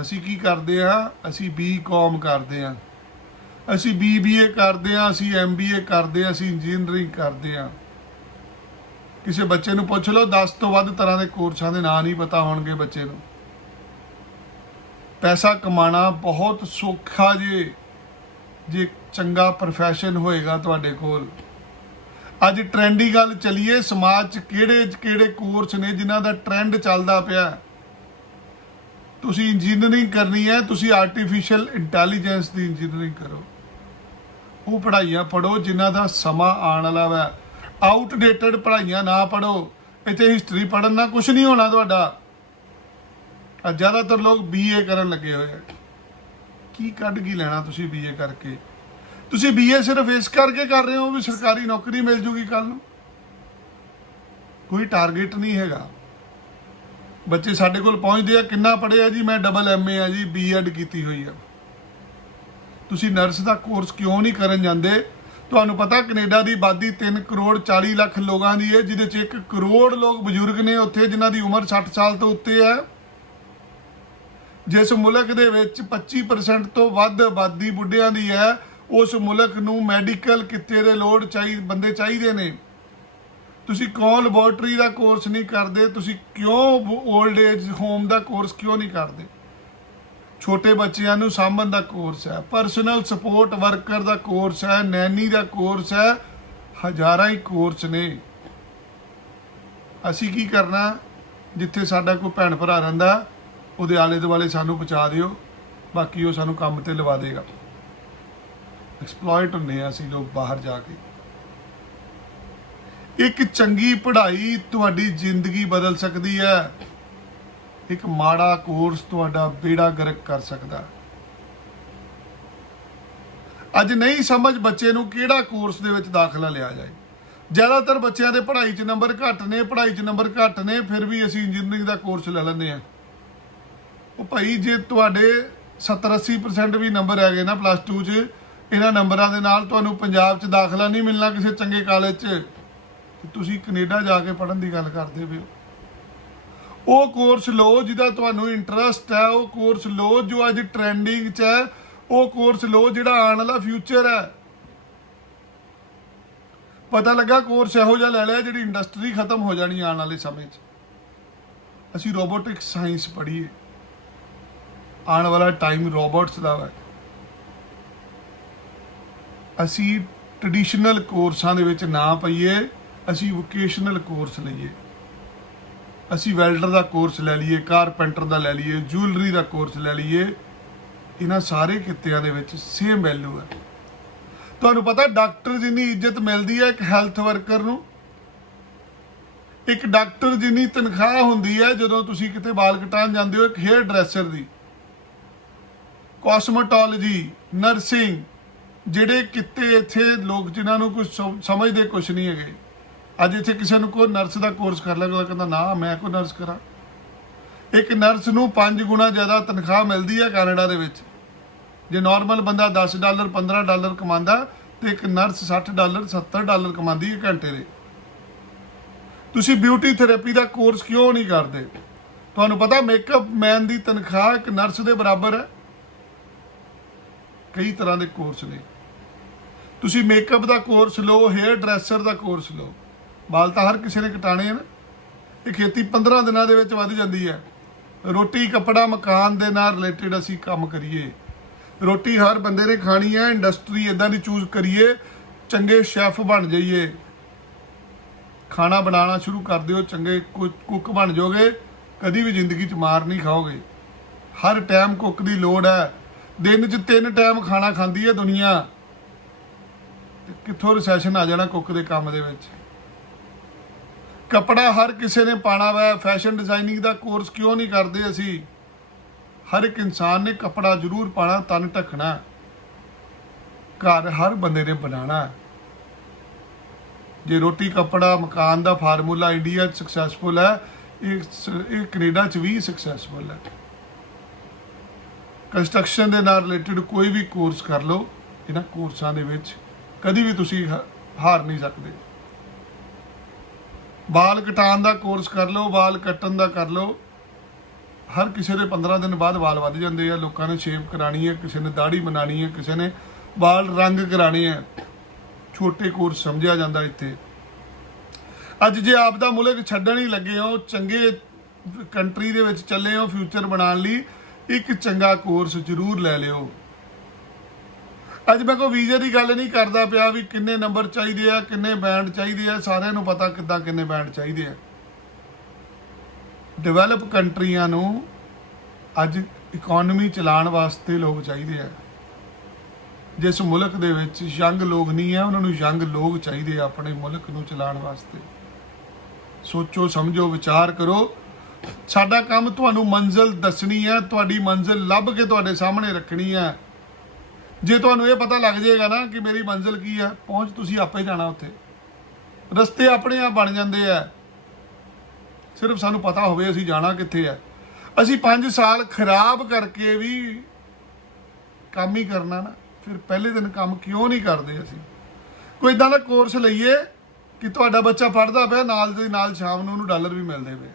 ਅਸੀਂ ਕੀ ਕਰਦੇ ਹਾਂ? ਅਸੀਂ BCom ਕਰਦੇ ਹਾਂ, ਅਸੀਂ BBA ਕਰਦੇ ਹਾਂ, ਅਸੀਂ MBA ਕਰਦੇ ਹਾਂ, ਅਸੀਂ ਇੰਜੀਨੀਅਰਿੰਗ ਕਰਦੇ ਹਾਂ। ਕਿਸੇ ਬੱਚੇ ਨੂੰ ਪੁੱਛ ਲਓ 10 ਤੋਂ ਵੱਧ ਤਰ੍ਹਾਂ ਦੇ ਕੋਰਸਾਂ ਦੇ ਨਾਂ ਨਹੀਂ ਪਤਾ ਹੋਣਗੇ ਬੱਚੇ ਨੂੰ। ਪੈਸਾ ਕਮਾਉਣਾ ਬਹੁਤ ਸੌਖਾ ਜੇ ਚੰਗਾ ਪ੍ਰੋਫੈਸ਼ਨ ਹੋਏਗਾ ਤੁਹਾਡੇ ਕੋਲ। ਅੱਜ ਟ੍ਰੈਂਡੀ ਗੱਲ ਚੱਲੀਏ, ਸਮਾਜ 'ਚ ਕਿਹੜੇ ਕੋਰਸ ਨੇ ਜਿਨ੍ਹਾਂ ਦਾ ਟ੍ਰੈਂਡ ਚੱਲਦਾ ਪਿਆ। ਤੁਸੀਂ ਇੰਜੀਨੀਅਰਿੰਗ ਕਰਨੀ ਹੈ, ਤੁਸੀਂ ਆਰਟੀਫਿਸ਼ੀਅਲ ਇੰਟੈਲੀਜੈਂਸ ਦੀ ਇੰਜੀਨੀਅਰਿੰਗ ਕਰੋ। ਉਹ ਪੜ੍ਹਾਈਆਂ ਪੜ੍ਹੋ ਜਿਨ੍ਹਾਂ ਦਾ ਸਮਾਂ ਆਉਣ ਵਾਲਾ ਵਾ। ਆਊਟਡੇਟਡ ਪੜ੍ਹਾਈਆਂ ਨਾ ਪੜ੍ਹੋ। ਇੱਥੇ ਹਿਸਟਰੀ ਪੜ੍ਹਨ ਨਾਲ ਕੁਝ ਨਹੀਂ ਹੋਣਾ ਤੁਹਾਡਾ। ਜ਼ਿਆਦਾਤਰ ਲੋਕ BA ਕਰਨ ਲੱਗੇ ਹੋਏ ਆ। ਕੀ ਕੱਢ ਕੀ ਲੈਣਾ ਤੁਸੀਂ BA ਕਰਕੇ? ਤੁਸੀਂ BA ਸਿਰਫ ਇਸ ਕਰਕੇ ਕਰ ਰਹੇ ਹੋ ਵੀ ਸਰਕਾਰੀ ਨੌਕਰੀ ਮਿਲ ਜੂਗੀ ਕੱਲ ਨੂੰ। ਕੋਈ ਟਾਰਗੇਟ ਨਹੀਂ ਹੈਗਾ। ਬੱਚੇ ਸਾਡੇ ਕੋਲ ਪਹੁੰਚਦੇ ਆ, ਕਿੰਨਾ ਪੜ੍ਹੇ ਆ ਜੀ? ਮੈਂ MA ਆ ਜੀ, B.Ed ਕੀਤੀ ਹੋਈ ਆ। ਤੁਸੀਂ ਨਰਸ ਦਾ ਕੋਰਸ ਕਿਉਂ ਨਹੀਂ ਕਰਨ ਜਾਂਦੇ? ਤੁਹਾਨੂੰ ਪਤਾ ਕੈਨੇਡਾ ਦੀ ਆਬਾਦੀ 3 ਕਰੋੜ 40 ਲੱਖ ਲੋਕਾਂ ਦੀ ਹੈ, ਜਿਹਦੇ 'ਚ 1 ਕਰੋੜ ਲੋਕ ਬਜ਼ੁਰਗ ਨੇ ਉੱਥੇ ਜਿਨ੍ਹਾਂ ਦੀ ਉਮਰ 60 ਸਾਲ ਤੋਂ ਉੱਤੇ ਹੈ। ਜਿਸ ਮੁਲਕ ਦੇ ਵਿੱਚ 25% ਤੋਂ ਵੱਧ ਆਬਾਦੀ ਬੁੱਢਿਆਂ ਦੀ ਹੈ, ਉਸ ਮੁਲਕ ਨੂੰ ਮੈਡੀਕਲ ਕਿੱਤੇ ਦੇ ਬੰਦੇ ਚਾਹੀਦੇ ਨੇ। ਤੁਸੀਂ ਕਿਉਂ ਲੈਬੋਰਟਰੀ ਦਾ ਕੋਰਸ ਨਹੀਂ ਕਰਦੇ? ਤੁਸੀਂ ਕਿਉਂ 올ਡ ਏਜ ਹੋਮ ਦਾ ਕੋਰਸ ਕਿਉਂ ਨਹੀਂ ਕਰਦੇ? ਛੋਟੇ ਬੱਚਿਆਂ ਨੂੰ ਸਾਂਭਣ ਦਾ ਕੋਰਸ ਹੈ, ਪਰਸਨਲ ਸਪੋਰਟ ਵਰਕਰ ਦਾ ਕੋਰਸ ਹੈ, ਨੈਨੀ ਦਾ ਕੋਰਸ ਹੈ, ਹਜ਼ਾਰਾਂ ਹੀ ਕੋਰਸ ਨੇ। ਅਸੀਂ ਕੀ ਕਰਨਾ? ਜਿੱਥੇ ਸਾਡਾ ਕੋਈ ਭੈਣ ਭਰਾ ਰਹਿੰਦਾ ਉਹਦੇ ਆਲੇ ਦੁਆਲੇ ਸਾਨੂੰ ਪਹੁੰਚਾ ਦਿਓ, ਬਾਕੀ ਉਹ ਸਾਨੂੰ ਕੰਮ ਤੇ ਲਵਾ ਦੇਗਾ। ਐਕਸਪਲੋਇਟ ਹੁੰਦੇ ਆ ਅਸੀਂ ਲੋਕ ਬਾਹਰ ਜਾ ਕੇ। ਇੱਕ ਚੰਗੀ ਪੜ੍ਹਾਈ ਤੁਹਾਡੀ ਜ਼ਿੰਦਗੀ ਬਦਲ ਸਕਦੀ ਹੈ। ਇੱਕ ਮਾੜਾ ਕੋਰਸ ਤੁਹਾਡਾ ਬੇੜਾ ਗਰਕ ਕਰ ਸਕਦਾ। ਅੱਜ ਨਹੀਂ ਸਮਝ ਬੱਚੇ ਨੂੰ ਕਿਹੜਾ ਕੋਰਸ ਦੇ ਵਿੱਚ ਦਾਖਲਾ ਲਿਆ ਜਾਏ। ਜ਼ਿਆਦਾਤਰ ਬੱਚਿਆਂ ਦੇ ਪੜ੍ਹਾਈ 'ਚ ਨੰਬਰ ਘੱਟ ਨੇ, ਫਿਰ ਵੀ ਅਸੀਂ ਇੰਜੀਨੀਅਰਿੰਗ ਦਾ ਕੋਰਸ ਲੈ ਲੈਂਦੇ ਹਾਂ। ਉਹ ਭਾਈ ਜੇ ਤੁਹਾਡੇ 70-80% ਵੀ ਨੰਬਰ ਹੈਗੇ ਨਾ +2 'ਚ, ਇਹਨਾਂ ਨੰਬਰਾਂ ਦੇ ਨਾਲ ਤੁਹਾਨੂੰ ਪੰਜਾਬ 'ਚ ਦਾਖਲਾ ਨਹੀਂ ਮਿਲਣਾ ਕਿਸੇ ਚੰਗੇ ਕਾਲਜ 'ਚ। ਤੁਸੀਂ ਕੈਨੇਡਾ ਜਾ ਕੇ ਪੜ੍ਹਨ ਦੀ ਗੱਲ ਕਰਦੇ ਪਏ ਹੋ। ਉਹ ਕੋਰਸ ਲਓ ਜਿਹਦਾ ਤੁਹਾਨੂੰ ਇੰਟਰਸਟ ਹੈ, ਉਹ ਕੋਰਸ ਲਓ ਜੋ ਅੱਜ ਟ੍ਰੈਂਡਿੰਗ 'ਚ ਹੈ, ਉਹ ਕੋਰਸ ਲਓ ਜਿਹੜਾ ਆਉਣ ਵਾਲਾ ਫਿਊਚਰ ਹੈ। ਪਤਾ ਲੱਗਾ ਕੋਰਸ ਇਹੋ ਜਿਹਾ ਲੈ ਲਿਆ ਜਿਹੜੀ ਇੰਡਸਟਰੀ ਖਤਮ ਹੋ ਜਾਣੀ ਆਉਣ ਵਾਲੇ ਸਮੇਂ 'ਚ। ਅਸੀਂ ਰੋਬੋਟਿਕ ਸਾਇੰਸ ਪੜ੍ਹੀਏ, ਆਉਣ ਵਾਲਾ ਟਾਈਮ ਰੋਬੋਟਸ ਦਾ ਹੈ। ਅਸੀਂ ਟ੍ਰੈਡੀਸ਼ਨਲ ਕੋਰਸਾਂ ਦੇ ਵਿੱਚ ਨਾ ਪਈਏ, ਅਸੀਂ ਵੋਕੇਸ਼ਨਲ ਕੋਰਸ ਲਈਏ। ਅਸੀਂ ਵੈਲਡਰ ਦਾ ਕੋਰਸ ਲੈ ਲਈਏ, ਕਾਰਪੈਂਟਰ ਦਾ ਲੈ ਲਈਏ, ਜੂਲਰੀ ਦਾ ਕੋਰਸ ਲੈ ਲਈਏ। ਇਹਨਾਂ ਸਾਰੇ ਕਿੱਤਿਆਂ ਦੇ ਵਿੱਚ ਸੇਮ ਵੈਲਿਊ ਹੈ। ਤੁਹਾਨੂੰ ਪਤਾ ਡਾਕਟਰ ਜਿੰਨੀ ਇੱਜ਼ਤ ਮਿਲਦੀ ਹੈ ਇੱਕ ਹੈਲਥ ਵਰਕਰ ਨੂੰ, ਇੱਕ ਡਾਕਟਰ ਜਿੰਨੀ ਤਨਖਾਹ ਹੁੰਦੀ ਹੈ ਜਦੋਂ ਤੁਸੀਂ ਕਿਤੇ ਵਾਲ ਕਟਾਉਣ ਜਾਂਦੇ ਹੋ ਇੱਕ ਹੇਅਰ ਡਰੈਸਰ ਦੀ। ਕਾਸਮੈਟੋਲੋਜੀ, ਨਰਸਿੰਗ, ਜਿਹੜੇ ਕਿੱਤੇ ਇੱਥੇ ਲੋਕ ਜਿਨ੍ਹਾਂ ਨੂੰ ਕੁਝ ਸਮਝਦੇ ਕੁਝ ਨਹੀਂ ਹੈਗੇ। ਅੱਜ ਇੱਥੇ ਕਿਸੇ ਨੂੰ ਕੋਈ ਨਰਸ ਦਾ ਕੋਰਸ ਕਰ ਲਿਆ, ਕਹਿੰਦਾ ਨਾ ਮੈਂ ਕੋਈ ਨਰਸ ਕਰਾਂ। ਇੱਕ ਨਰਸ ਨੂੰ 5 ਗੁਣਾ ਜ਼ਿਆਦਾ ਤਨਖਾਹ ਮਿਲਦੀ ਹੈ ਕੈਨੇਡਾ ਦੇ ਵਿੱਚ। ਜੇ ਨਾਰਮਲ ਬੰਦਾ $10 $15 ਕਮਾਉਂਦਾ, ਤੇ ਇੱਕ ਨਰਸ $60 $70 ਕਮਾਉਂਦੀ ਹੈ ਘੰਟੇ ਦੇ। ਤੁਸੀਂ ਬਿਊਟੀ ਥੈਰੇਪੀ ਦਾ ਕੋਰਸ ਕਿਉਂ ਨਹੀਂ ਕਰਦੇ? ਤੁਹਾਨੂੰ ਪਤਾ ਮੇਕਅਪ ਮੈਨ ਦੀ ਤਨਖਾਹ ਇੱਕ ਨਰਸ ਦੇ ਬਰਾਬਰ ਹੈ। ਕਈ ਤਰ੍ਹਾਂ ਦੇ ਕੋਰਸ ਨੇ। ਤੁਸੀਂ ਮੇਕਅਪ ਦਾ ਕੋਰਸ ਲਓ, ਹੇਅਰ ਡਰੈਸਰ ਦਾ ਕੋਰਸ ਲਓ। ਵਾਲ ਤਾਂ ਹਰ ਕਿਸੇ ਨੇ ਕਟਾਣੇ ਹਨ। ਇਹ ਖੇਤੀ 15 ਦਿਨਾਂ ਦੇ ਵਿੱਚ ਵੱਧ ਜਾਂਦੀ ਹੈ। ਰੋਟੀ ਕੱਪੜਾ ਮਕਾਨ ਦੇ ਨਾਲ ਰਿਲੇਟਡ ਅਸੀਂ ਕੰਮ ਕਰੀਏ। ਰੋਟੀ ਹਰ ਬੰਦੇ ਨੇ ਖਾਣੀ ਹੈ। ਇੰਡਸਟਰੀ ਇਦਾਂ ਦੀ ਚੂਜ਼ ਕਰੀਏ, ਚੰਗੇ ਸ਼ੈਫ ਬਣ ਜਾਈਏ। ਖਾਣਾ ਬਣਾਉਣਾ ਸ਼ੁਰੂ ਕਰ ਦਿਓ, ਚੰਗੇ ਕੁੱਕ ਬਣ ਜਾਓਗੇ, ਕਦੀ ਵੀ ਜ਼ਿੰਦਗੀ 'ਚ ਮਾਰ ਨਹੀਂ ਖਾਓਗੇ। ਹਰ ਟਾਈਮ ਕੁੱਕ ਦੀ ਲੋੜ ਹੈ। ਦਿਨ 'ਚ 3 ਟਾਈਮ ਖਾਣਾ ਖਾਂਦੀ ਹੈ ਦੁਨੀਆ। ਤੇ ਕਿੱਥੋਂ ਰਿਸੈਸ਼ਨ ਆ ਜਾਣਾ ਕੁੱਕ ਦੇ ਕੰਮ ਦੇ ਵਿੱਚ। ਕੱਪੜਾ ਹਰ ਕਿਸੇ ਨੇ ਪਾਣਾ ਵਾ। ਫੈਸ਼ਨ ਡਿਜ਼ਾਈਨਿੰਗ ਦਾ ਕੋਰਸ ਕਿਉਂ ਨਹੀਂ ਕਰਦੇ ਅਸੀਂ? ਹਰ ਇੱਕ ਇਨਸਾਨ ਨੇ ਕੱਪੜਾ ਜ਼ਰੂਰ ਪਾਣਾ, ਤਨ ਢੱਕਣਾ। ਘਰ ਹਰ ਬੰਦੇ ਨੇ ਬਣਾਉਣਾ। ਜੇ ਰੋਟੀ ਕੱਪੜਾ ਮਕਾਨ ਦਾ ਫਾਰਮੂਲਾ ਇੰਡੀਆ 'ਚ ਸਕਸੈਸਫੁਲ ਹੈ, ਇਹ ਕੈਨੇਡਾ 'ਚ ਵੀ ਸਕਸੈਸਫੁਲ ਹੈ। ਕੰਸਟਰਕਸ਼ਨ ਦੇ ਨਾਲ ਰਿਲੇਟਡ ਕੋਈ ਵੀ ਕੋਰਸ ਕਰ ਲਓ। ਇਹਨਾਂ ਕੋਰਸਾਂ ਦੇ ਵਿੱਚ ਕਦੀ ਵੀ ਤੁਸੀਂ ਹਾਰ ਨਹੀਂ ਸਕਦੇ। ਵਾਲ ਕਟਾਉਣ ਦਾ ਕੋਰਸ ਕਰ ਲਓ, ਵਾਲ ਕੱਟਣ ਦਾ ਕਰ ਲਓ। ਹਰ ਕਿਸੇ ਦੇ 15 ਦਿਨ ਬਾਅਦ ਵਾਲ ਵੱਧ ਜਾਂਦੇ ਆ। ਲੋਕਾਂ ਨੇ ਸ਼ੇਵ ਕਰਾਣੀ ਹੈ, ਕਿਸੇ ਨੇ ਦਾੜੀ ਬਣਾਉਣੀ ਹੈ, ਕਿਸੇ ਨੇ ਵਾਲ ਰੰਗ ਕਰਾਣੇ ਹੈ। ਛੋਟੇ ਕੋਰਸ ਸਮਝਿਆ ਜਾਂਦਾ ਇੱਥੇ। ਅੱਜ ਜੇ ਆਪ ਦਾ ਮੁਲਕ ਛੱਡਣ ਹੀ ਲੱਗੇ ਹੋ, ਚੰਗੇ ਕੰਟਰੀ ਦੇ ਵਿੱਚ ਚੱਲੇ ਹੋ ਫਿਊਚਰ ਬਣਾਉਣ ਲਈ, ਇੱਕ ਚੰਗਾ ਕੋਰਸ ਜ਼ਰੂਰ ਲੈ ਲਿਓ। ਅੱਜ ਮੈਂ ਕੋਈ ਵੀਜ਼ੇ ਦੀ ਗੱਲ ਨਹੀਂ ਕਰਦਾ ਪਿਆ ਵੀ ਕਿੰਨੇ ਨੰਬਰ ਚਾਹੀਦੇ ਆ, ਕਿੰਨੇ ਬੈਂਡ ਚਾਹੀਦੇ ਆ। ਸਾਰਿਆਂ ਨੂੰ ਪਤਾ ਕਿੱਦਾਂ ਕਿੰਨੇ ਬੈਂਡ ਚਾਹੀਦੇ ਆ। ਡਿਵੈਲਪ ਕੰਟਰੀਆਂ ਨੂੰ ਅੱਜ ਇਕਨੋਮੀ ਚਲਾਉਣ ਵਾਸਤੇ ਲੋਕ ਚਾਹੀਦੇ ਆ। ਜਿਸ ਮੁਲਕ ਦੇ ਵਿੱਚ ਯੰਗ ਲੋਕ ਨਹੀਂ ਹੈ, ਉਹਨਾਂ ਨੂੰ ਯੰਗ ਲੋਕ ਚਾਹੀਦੇ ਆ ਆਪਣੇ ਮੁਲਕ ਨੂੰ ਚਲਾਉਣ ਵਾਸਤੇ। ਸੋਚੋ ਸਮਝੋ ਵਿਚਾਰ ਕਰੋ। ਸਾਡਾ ਕੰਮ ਤੁਹਾਨੂੰ ਮੰਜ਼ਿਲ ਦੱਸਣੀ ਹੈ, ਤੁਹਾਡੀ ਮੰਜ਼ਿਲ ਲੱਭ ਕੇ ਤੁਹਾਡੇ ਸਾਹਮਣੇ ਰੱਖਣੀ ਹੈ। ਜੇ ਤੁਹਾਨੂੰ ਇਹ ਪਤਾ ਲੱਗ ਜਾਏਗਾ ਨਾ ਕਿ ਮੇਰੀ ਮੰਜ਼ਿਲ ਕੀ ਹੈ, ਪਹੁੰਚ ਤੁਸੀਂ ਆਪੇ ਜਾਣਾ ਉੱਥੇ। ਰਸਤੇ ਆਪਣੇ ਆਪ ਬਣ ਜਾਂਦੇ ਆ, ਸਿਰਫ ਸਾਨੂੰ ਪਤਾ ਹੋਵੇ ਅਸੀਂ ਜਾਣਾ ਕਿੱਥੇ ਹੈ। ਅਸੀਂ 5 ਸਾਲ ਖਰਾਬ ਕਰਕੇ ਵੀ ਕੰਮ ਹੀ ਕਰਨਾ ਨਾ, ਫਿਰ ਪਹਿਲੇ ਦਿਨ ਕੰਮ ਕਿਉਂ ਨਹੀਂ ਕਰਦੇ? ਅਸੀਂ ਕੋਈ ਇਦਾਂ ਦਾ ਕੋਰਸ ਲਈਏ ਕਿ ਤੁਹਾਡਾ ਬੱਚਾ ਪੜ੍ਹਦਾ ਪਿਆ, ਨਾਲ ਦੇ ਨਾਲ ਸ਼ਾਮ ਨੂੰ ਉਹਨੂੰ ਡਾਲਰ ਵੀ ਮਿਲਦੇ ਪਏ।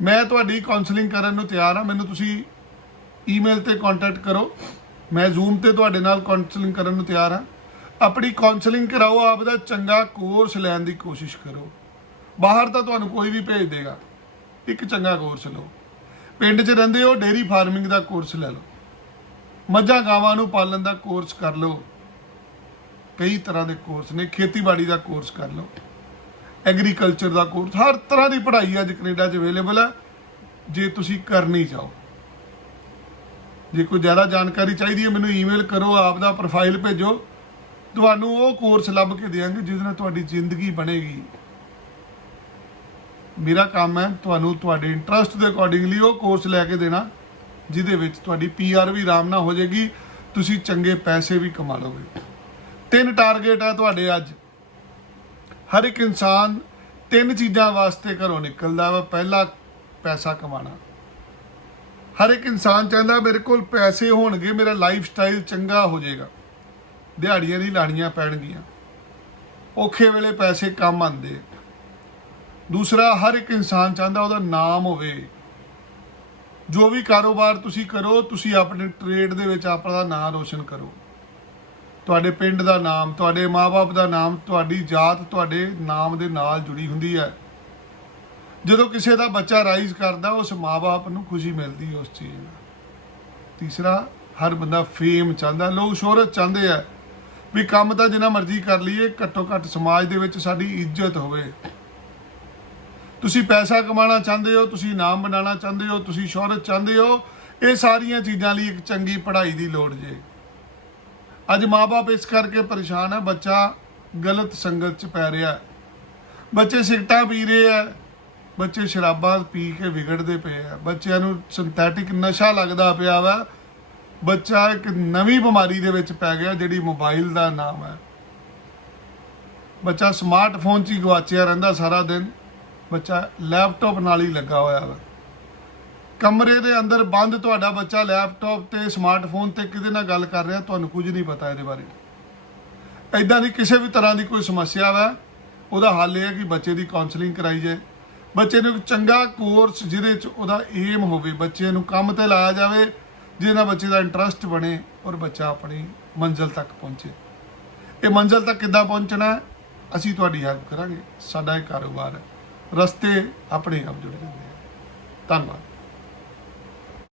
ਮੈਂ ਤੁਹਾਡੀ ਕਾਉਂਸਲਿੰਗ ਕਰਨ ਨੂੰ ਤਿਆਰ ਹਾਂ। ਮੈਨੂੰ ਤੁਸੀਂ ਈਮੇਲ ਤੇ ਕੰਟੈਕਟ ਕਰੋ। ਮੈਂ ਜ਼ੂਮ ਤੇ ਤੁਹਾਡੇ ਨਾਲ ਕਾਉਂਸਲਿੰਗ ਕਰਨ ਨੂੰ ਤਿਆਰ ਹਾਂ। ਆਪਣੀ ਕਾਉਂਸਲਿੰਗ ਕਰਾਓ, ਆਪ ਦਾ ਚੰਗਾ ਕੋਰਸ ਲੈਣ ਦੀ ਕੋਸ਼ਿਸ਼ ਕਰੋ। ਬਾਹਰ ਤਾਂ ਤੁਹਾਨੂੰ ਕੋਈ ਵੀ ਭੇਜ ਦੇਗਾ। ਇੱਕ ਚੰਗਾ ਕੋਰਸ ਲਓ। ਪਿੰਡ 'ਚ ਰਹਿੰਦੇ ਹੋ, ਡੇਅਰੀ ਫਾਰਮਿੰਗ ਦਾ ਕੋਰਸ ਲੈ ਲਓ। ਮੱਝਾਂ ਗਾਵਾਂ ਨੂੰ ਪਾਲਣ ਦਾ ਕੋਰਸ ਕਰ ਲਓ। ਕਈ ਤਰ੍ਹਾਂ ਦੇ ਕੋਰਸ ਨੇ। ਖੇਤੀਬਾੜੀ ਦਾ ਕੋਰਸ ਕਰ ਲਓ, ਐਗਰੀਕਲਚਰ ਦਾ ਕੋਰਸ। ਹਰ ਤਰ੍ਹਾਂ ਦੀ ਪੜ੍ਹਾਈ ਅੱਜ ਕੈਨੇਡਾ 'ਚ ਅਵੇਲੇਬਲ ਹੈ, ਜੇ ਤੁਸੀਂ ਕਰਨੀ ਚਾਹੋ। ਜੇ ਕੋਈ ਜ਼ਿਆਦਾ ਜਾਣਕਾਰੀ ਚਾਹੀਦੀ ਹੈ, ਮੈਨੂੰ ਈਮੇਲ ਕਰੋ, ਆਪ ਦਾ ਪ੍ਰੋਫਾਈਲ ਭੇਜੋ। ਤੁਹਾਨੂੰ ਉਹ ਕੋਰਸ ਲੱਭ ਕੇ ਦੇਵਾਂਗੇ ਜਿਹਦੇ ਨਾਲ ਤੁਹਾਡੀ ਜ਼ਿੰਦਗੀ ਬਣੇਗੀ। ਮੇਰਾ ਕੰਮ ਹੈ ਤੁਹਾਨੂੰ ਤੁਹਾਡੇ ਇੰਟਰਸਟ ਦੇ ਅਕੋਰਡਿੰਗਲੀ ਉਹ ਕੋਰਸ ਲੈ ਕੇ ਦੇਣਾ, ਜਿਹਦੇ ਵਿੱਚ ਤੁਹਾਡੀ PR ਵੀ ਆਰਾਮ ਨਾਲ ਹੋ ਜਾਏਗੀ, ਤੁਸੀਂ ਚੰਗੇ ਪੈਸੇ ਵੀ ਕਮਾ ਲਓਗੇ। 3 ਟਾਰਗੇਟ ਹੈ ਤੁਹਾਡੇ ਅੱਜ। ਹਰ ਇੱਕ ਇਨਸਾਨ 3 ਚੀਜ਼ਾਂ ਵਾਸਤੇ ਘਰੋਂ ਨਿਕਲਦਾ ਵਾ। ਪਹਿਲਾ, ਪੈਸਾ ਕਮਾਉਣਾ। ਹਰ ਇੱਕ ਇਨਸਾਨ ਚਾਹੁੰਦਾ ਮੇਰੇ ਕੋਲ ਪੈਸੇ ਹੋਣਗੇ, ਮੇਰਾ ਲਾਈਫ ਸਟਾਈਲ ਚੰਗਾ ਹੋ ਜਾਏਗਾ, ਦਿਹਾੜੀਆਂ ਨਹੀਂ ਲਾਣੀਆਂ ਪੈਣਗੀਆਂ, ਔਖੇ ਵੇਲੇ ਪੈਸੇ ਕੰਮ ਆਉਂਦੇ। ਦੂਸਰਾ, ਹਰ ਇੱਕ ਇਨਸਾਨ ਚਾਹੁੰਦਾ ਉਹਦਾ ਨਾਮ ਹੋਵੇ। ਜੋ ਵੀ ਕਾਰੋਬਾਰ ਤੁਸੀਂ ਕਰੋ, ਤੁਸੀਂ ਆਪਣੇ ਟ੍ਰੇਡ ਦੇ ਵਿੱਚ ਆਪਣਾ ਨਾਮ ਰੋਸ਼ਨ ਕਰੋ। ਤੁਹਾਡੇ ਪਿੰਡ ਦਾ ਨਾਮ, ਤੁਹਾਡੇ ਮਾਂ-ਬਾਪ ਦਾ ਨਾਮ, ਤੁਹਾਡੀ ਜਾਤ ਤੁਹਾਡੇ ਨਾਮ ਦੇ ਨਾਲ ਜੁੜੀ ਹੁੰਦੀ ਹੈ। ਜਦੋਂ ਕਿਸੇ ਦਾ ਬੱਚਾ ਰਾਈਜ਼ ਕਰਦਾ, ਉਸ ਮਾਂ-ਬਾਪ ਨੂੰ ਖੁਸ਼ੀ ਮਿਲਦੀ ਹੈ ਉਸ ਚੀਜ਼ ਨਾਲ। ਤੀਸਰਾ, ਹਰ ਬੰਦਾ ਫੇਮ ਚਾਹੁੰਦਾ। ਲੋਕ ਸ਼ੋਹਰਤ ਚਾਹੁੰਦੇ ਆ ਵੀ ਕੰਮ ਤਾਂ ਜਿੰਨਾ ਮਰਜ਼ੀ ਕਰ ਲਈਏ, ਘੱਟੋ ਘੱਟ ਸਮਾਜ ਦੇ ਵਿੱਚ ਸਾਡੀ ਇੱਜ਼ਤ ਹੋਵੇ। ਤੁਸੀਂ ਪੈਸਾ ਕਮਾਉਣਾ ਚਾਹੁੰਦੇ ਹੋ, ਤੁਸੀਂ ਨਾਮ ਬਣਾਉਣਾ ਚਾਹੁੰਦੇ ਹੋ, ਤੁਸੀਂ ਸ਼ੋਹਰਤ ਚਾਹੁੰਦੇ ਹੋ। ਇਹ ਸਾਰੀਆਂ ਚੀਜ਼ਾਂ ਲਈ ਇੱਕ ਚੰਗੀ ਪੜ੍ਹਾਈ ਦੀ ਲੋੜ ਜੇ। ਅੱਜ ਮਾਂ-ਬਾਪ ਇਸ ਕਰਕੇ ਪਰੇਸ਼ਾਨ ਹੈ, ਬੱਚਾ ਗਲਤ ਸੰਗਤ 'ਚ ਪੈ ਰਿਹਾ। ਬੱਚੇ ਸਿਗਰਟਾਂ ਪੀ ਰਹੇ ਆ, ਬੱਚੇ ਸ਼ਰਾਬਾਂ ਪੀ ਕੇ ਵਿਗੜਦੇ ਪਏ ਆ, ਬੱਚਿਆਂ ਨੂੰ ਸਿੰਥੈਟਿਕ ਨਸ਼ਾ ਲੱਗਦਾ ਪਿਆ ਵਾ। ਬੱਚਾ ਇੱਕ ਨਵੀਂ ਬਿਮਾਰੀ ਦੇ ਵਿੱਚ ਪੈ ਗਿਆ ਜਿਹੜੀ ਮੋਬਾਈਲ ਦਾ ਨਾਮ ਹੈ। ਬੱਚਾ ਸਮਾਰਟਫੋਨ 'ਚ ਹੀ ਗਵਾਚਿਆ ਰਹਿੰਦਾ ਸਾਰਾ ਦਿਨ। ਬੱਚਾ ਲੈਪਟਾਪ ਨਾਲ ਹੀ ਲੱਗਾ ਹੋਇਆ ਵਾ। ਕਮਰੇ ਦੇ ਅੰਦਰ ਬੰਦ ਤੁਹਾਡਾ ਬੱਚਾ ਲੈਪਟਾਪ ਤੇ ਸਮਾਰਟਫੋਨ ਤੇ ਕਿਹਦੇ ਨਾਲ ਗੱਲ ਕਰ ਰਿਹਾ, ਤੁਹਾਨੂੰ ਕੁਝ ਨਹੀਂ ਪਤਾ ਇਹਦੇ ਬਾਰੇ। ਇਦਾਂ ਦੀ ਕਿਸੇ ਵੀ ਤਰ੍ਹਾਂ ਦੀ ਕੋਈ ਸਮੱਸਿਆ ਵਾ, ਉਹਦਾ ਹੱਲ ਇਹ ਹੈ ਕਿ ਬੱਚੇ ਦੀ ਕਾਉਂਸਲਿੰਗ ਕਰਾਈ ਜਾਏ, ਬੱਚੇ ਨੂੰ ਇੱਕ ਚੰਗਾ ਕੋਰਸ ਜਿਹਦੇ 'ਚ ਉਹਦਾ ਏਮ ਹੋਵੇ, ਬੱਚੇ ਨੂੰ ਕੰਮ ਤੇ ਲਾਇਆ ਜਾਵੇ ਜਿਹਦੇ ਨਾਲ ਬੱਚੇ ਦਾ ਇੰਟਰਸਟ ਬਣੇ ਔਰ ਬੱਚਾ ਆਪਣੀ ਮੰਜ਼ਿਲ ਤੱਕ ਪਹੁੰਚੇ। ਇਹ ਮੰਜ਼ਿਲ ਤੱਕ ਕਿੱਦਾਂ ਪਹੁੰਚਣਾ ਹੈ, ਅਸੀਂ ਤੁਹਾਡੀ ਹੈਲਪ ਕਰਾਂਗੇ। ਸਾਡਾ ਇਹ ਕਾਰੋਬਾਰ ਹੈ, ਰਸਤੇ ਆਪਣੇ ਆਪ ਜੁੜ ਜਾਂਦੇ ਹਨ। ਧੰਨਵਾਦ।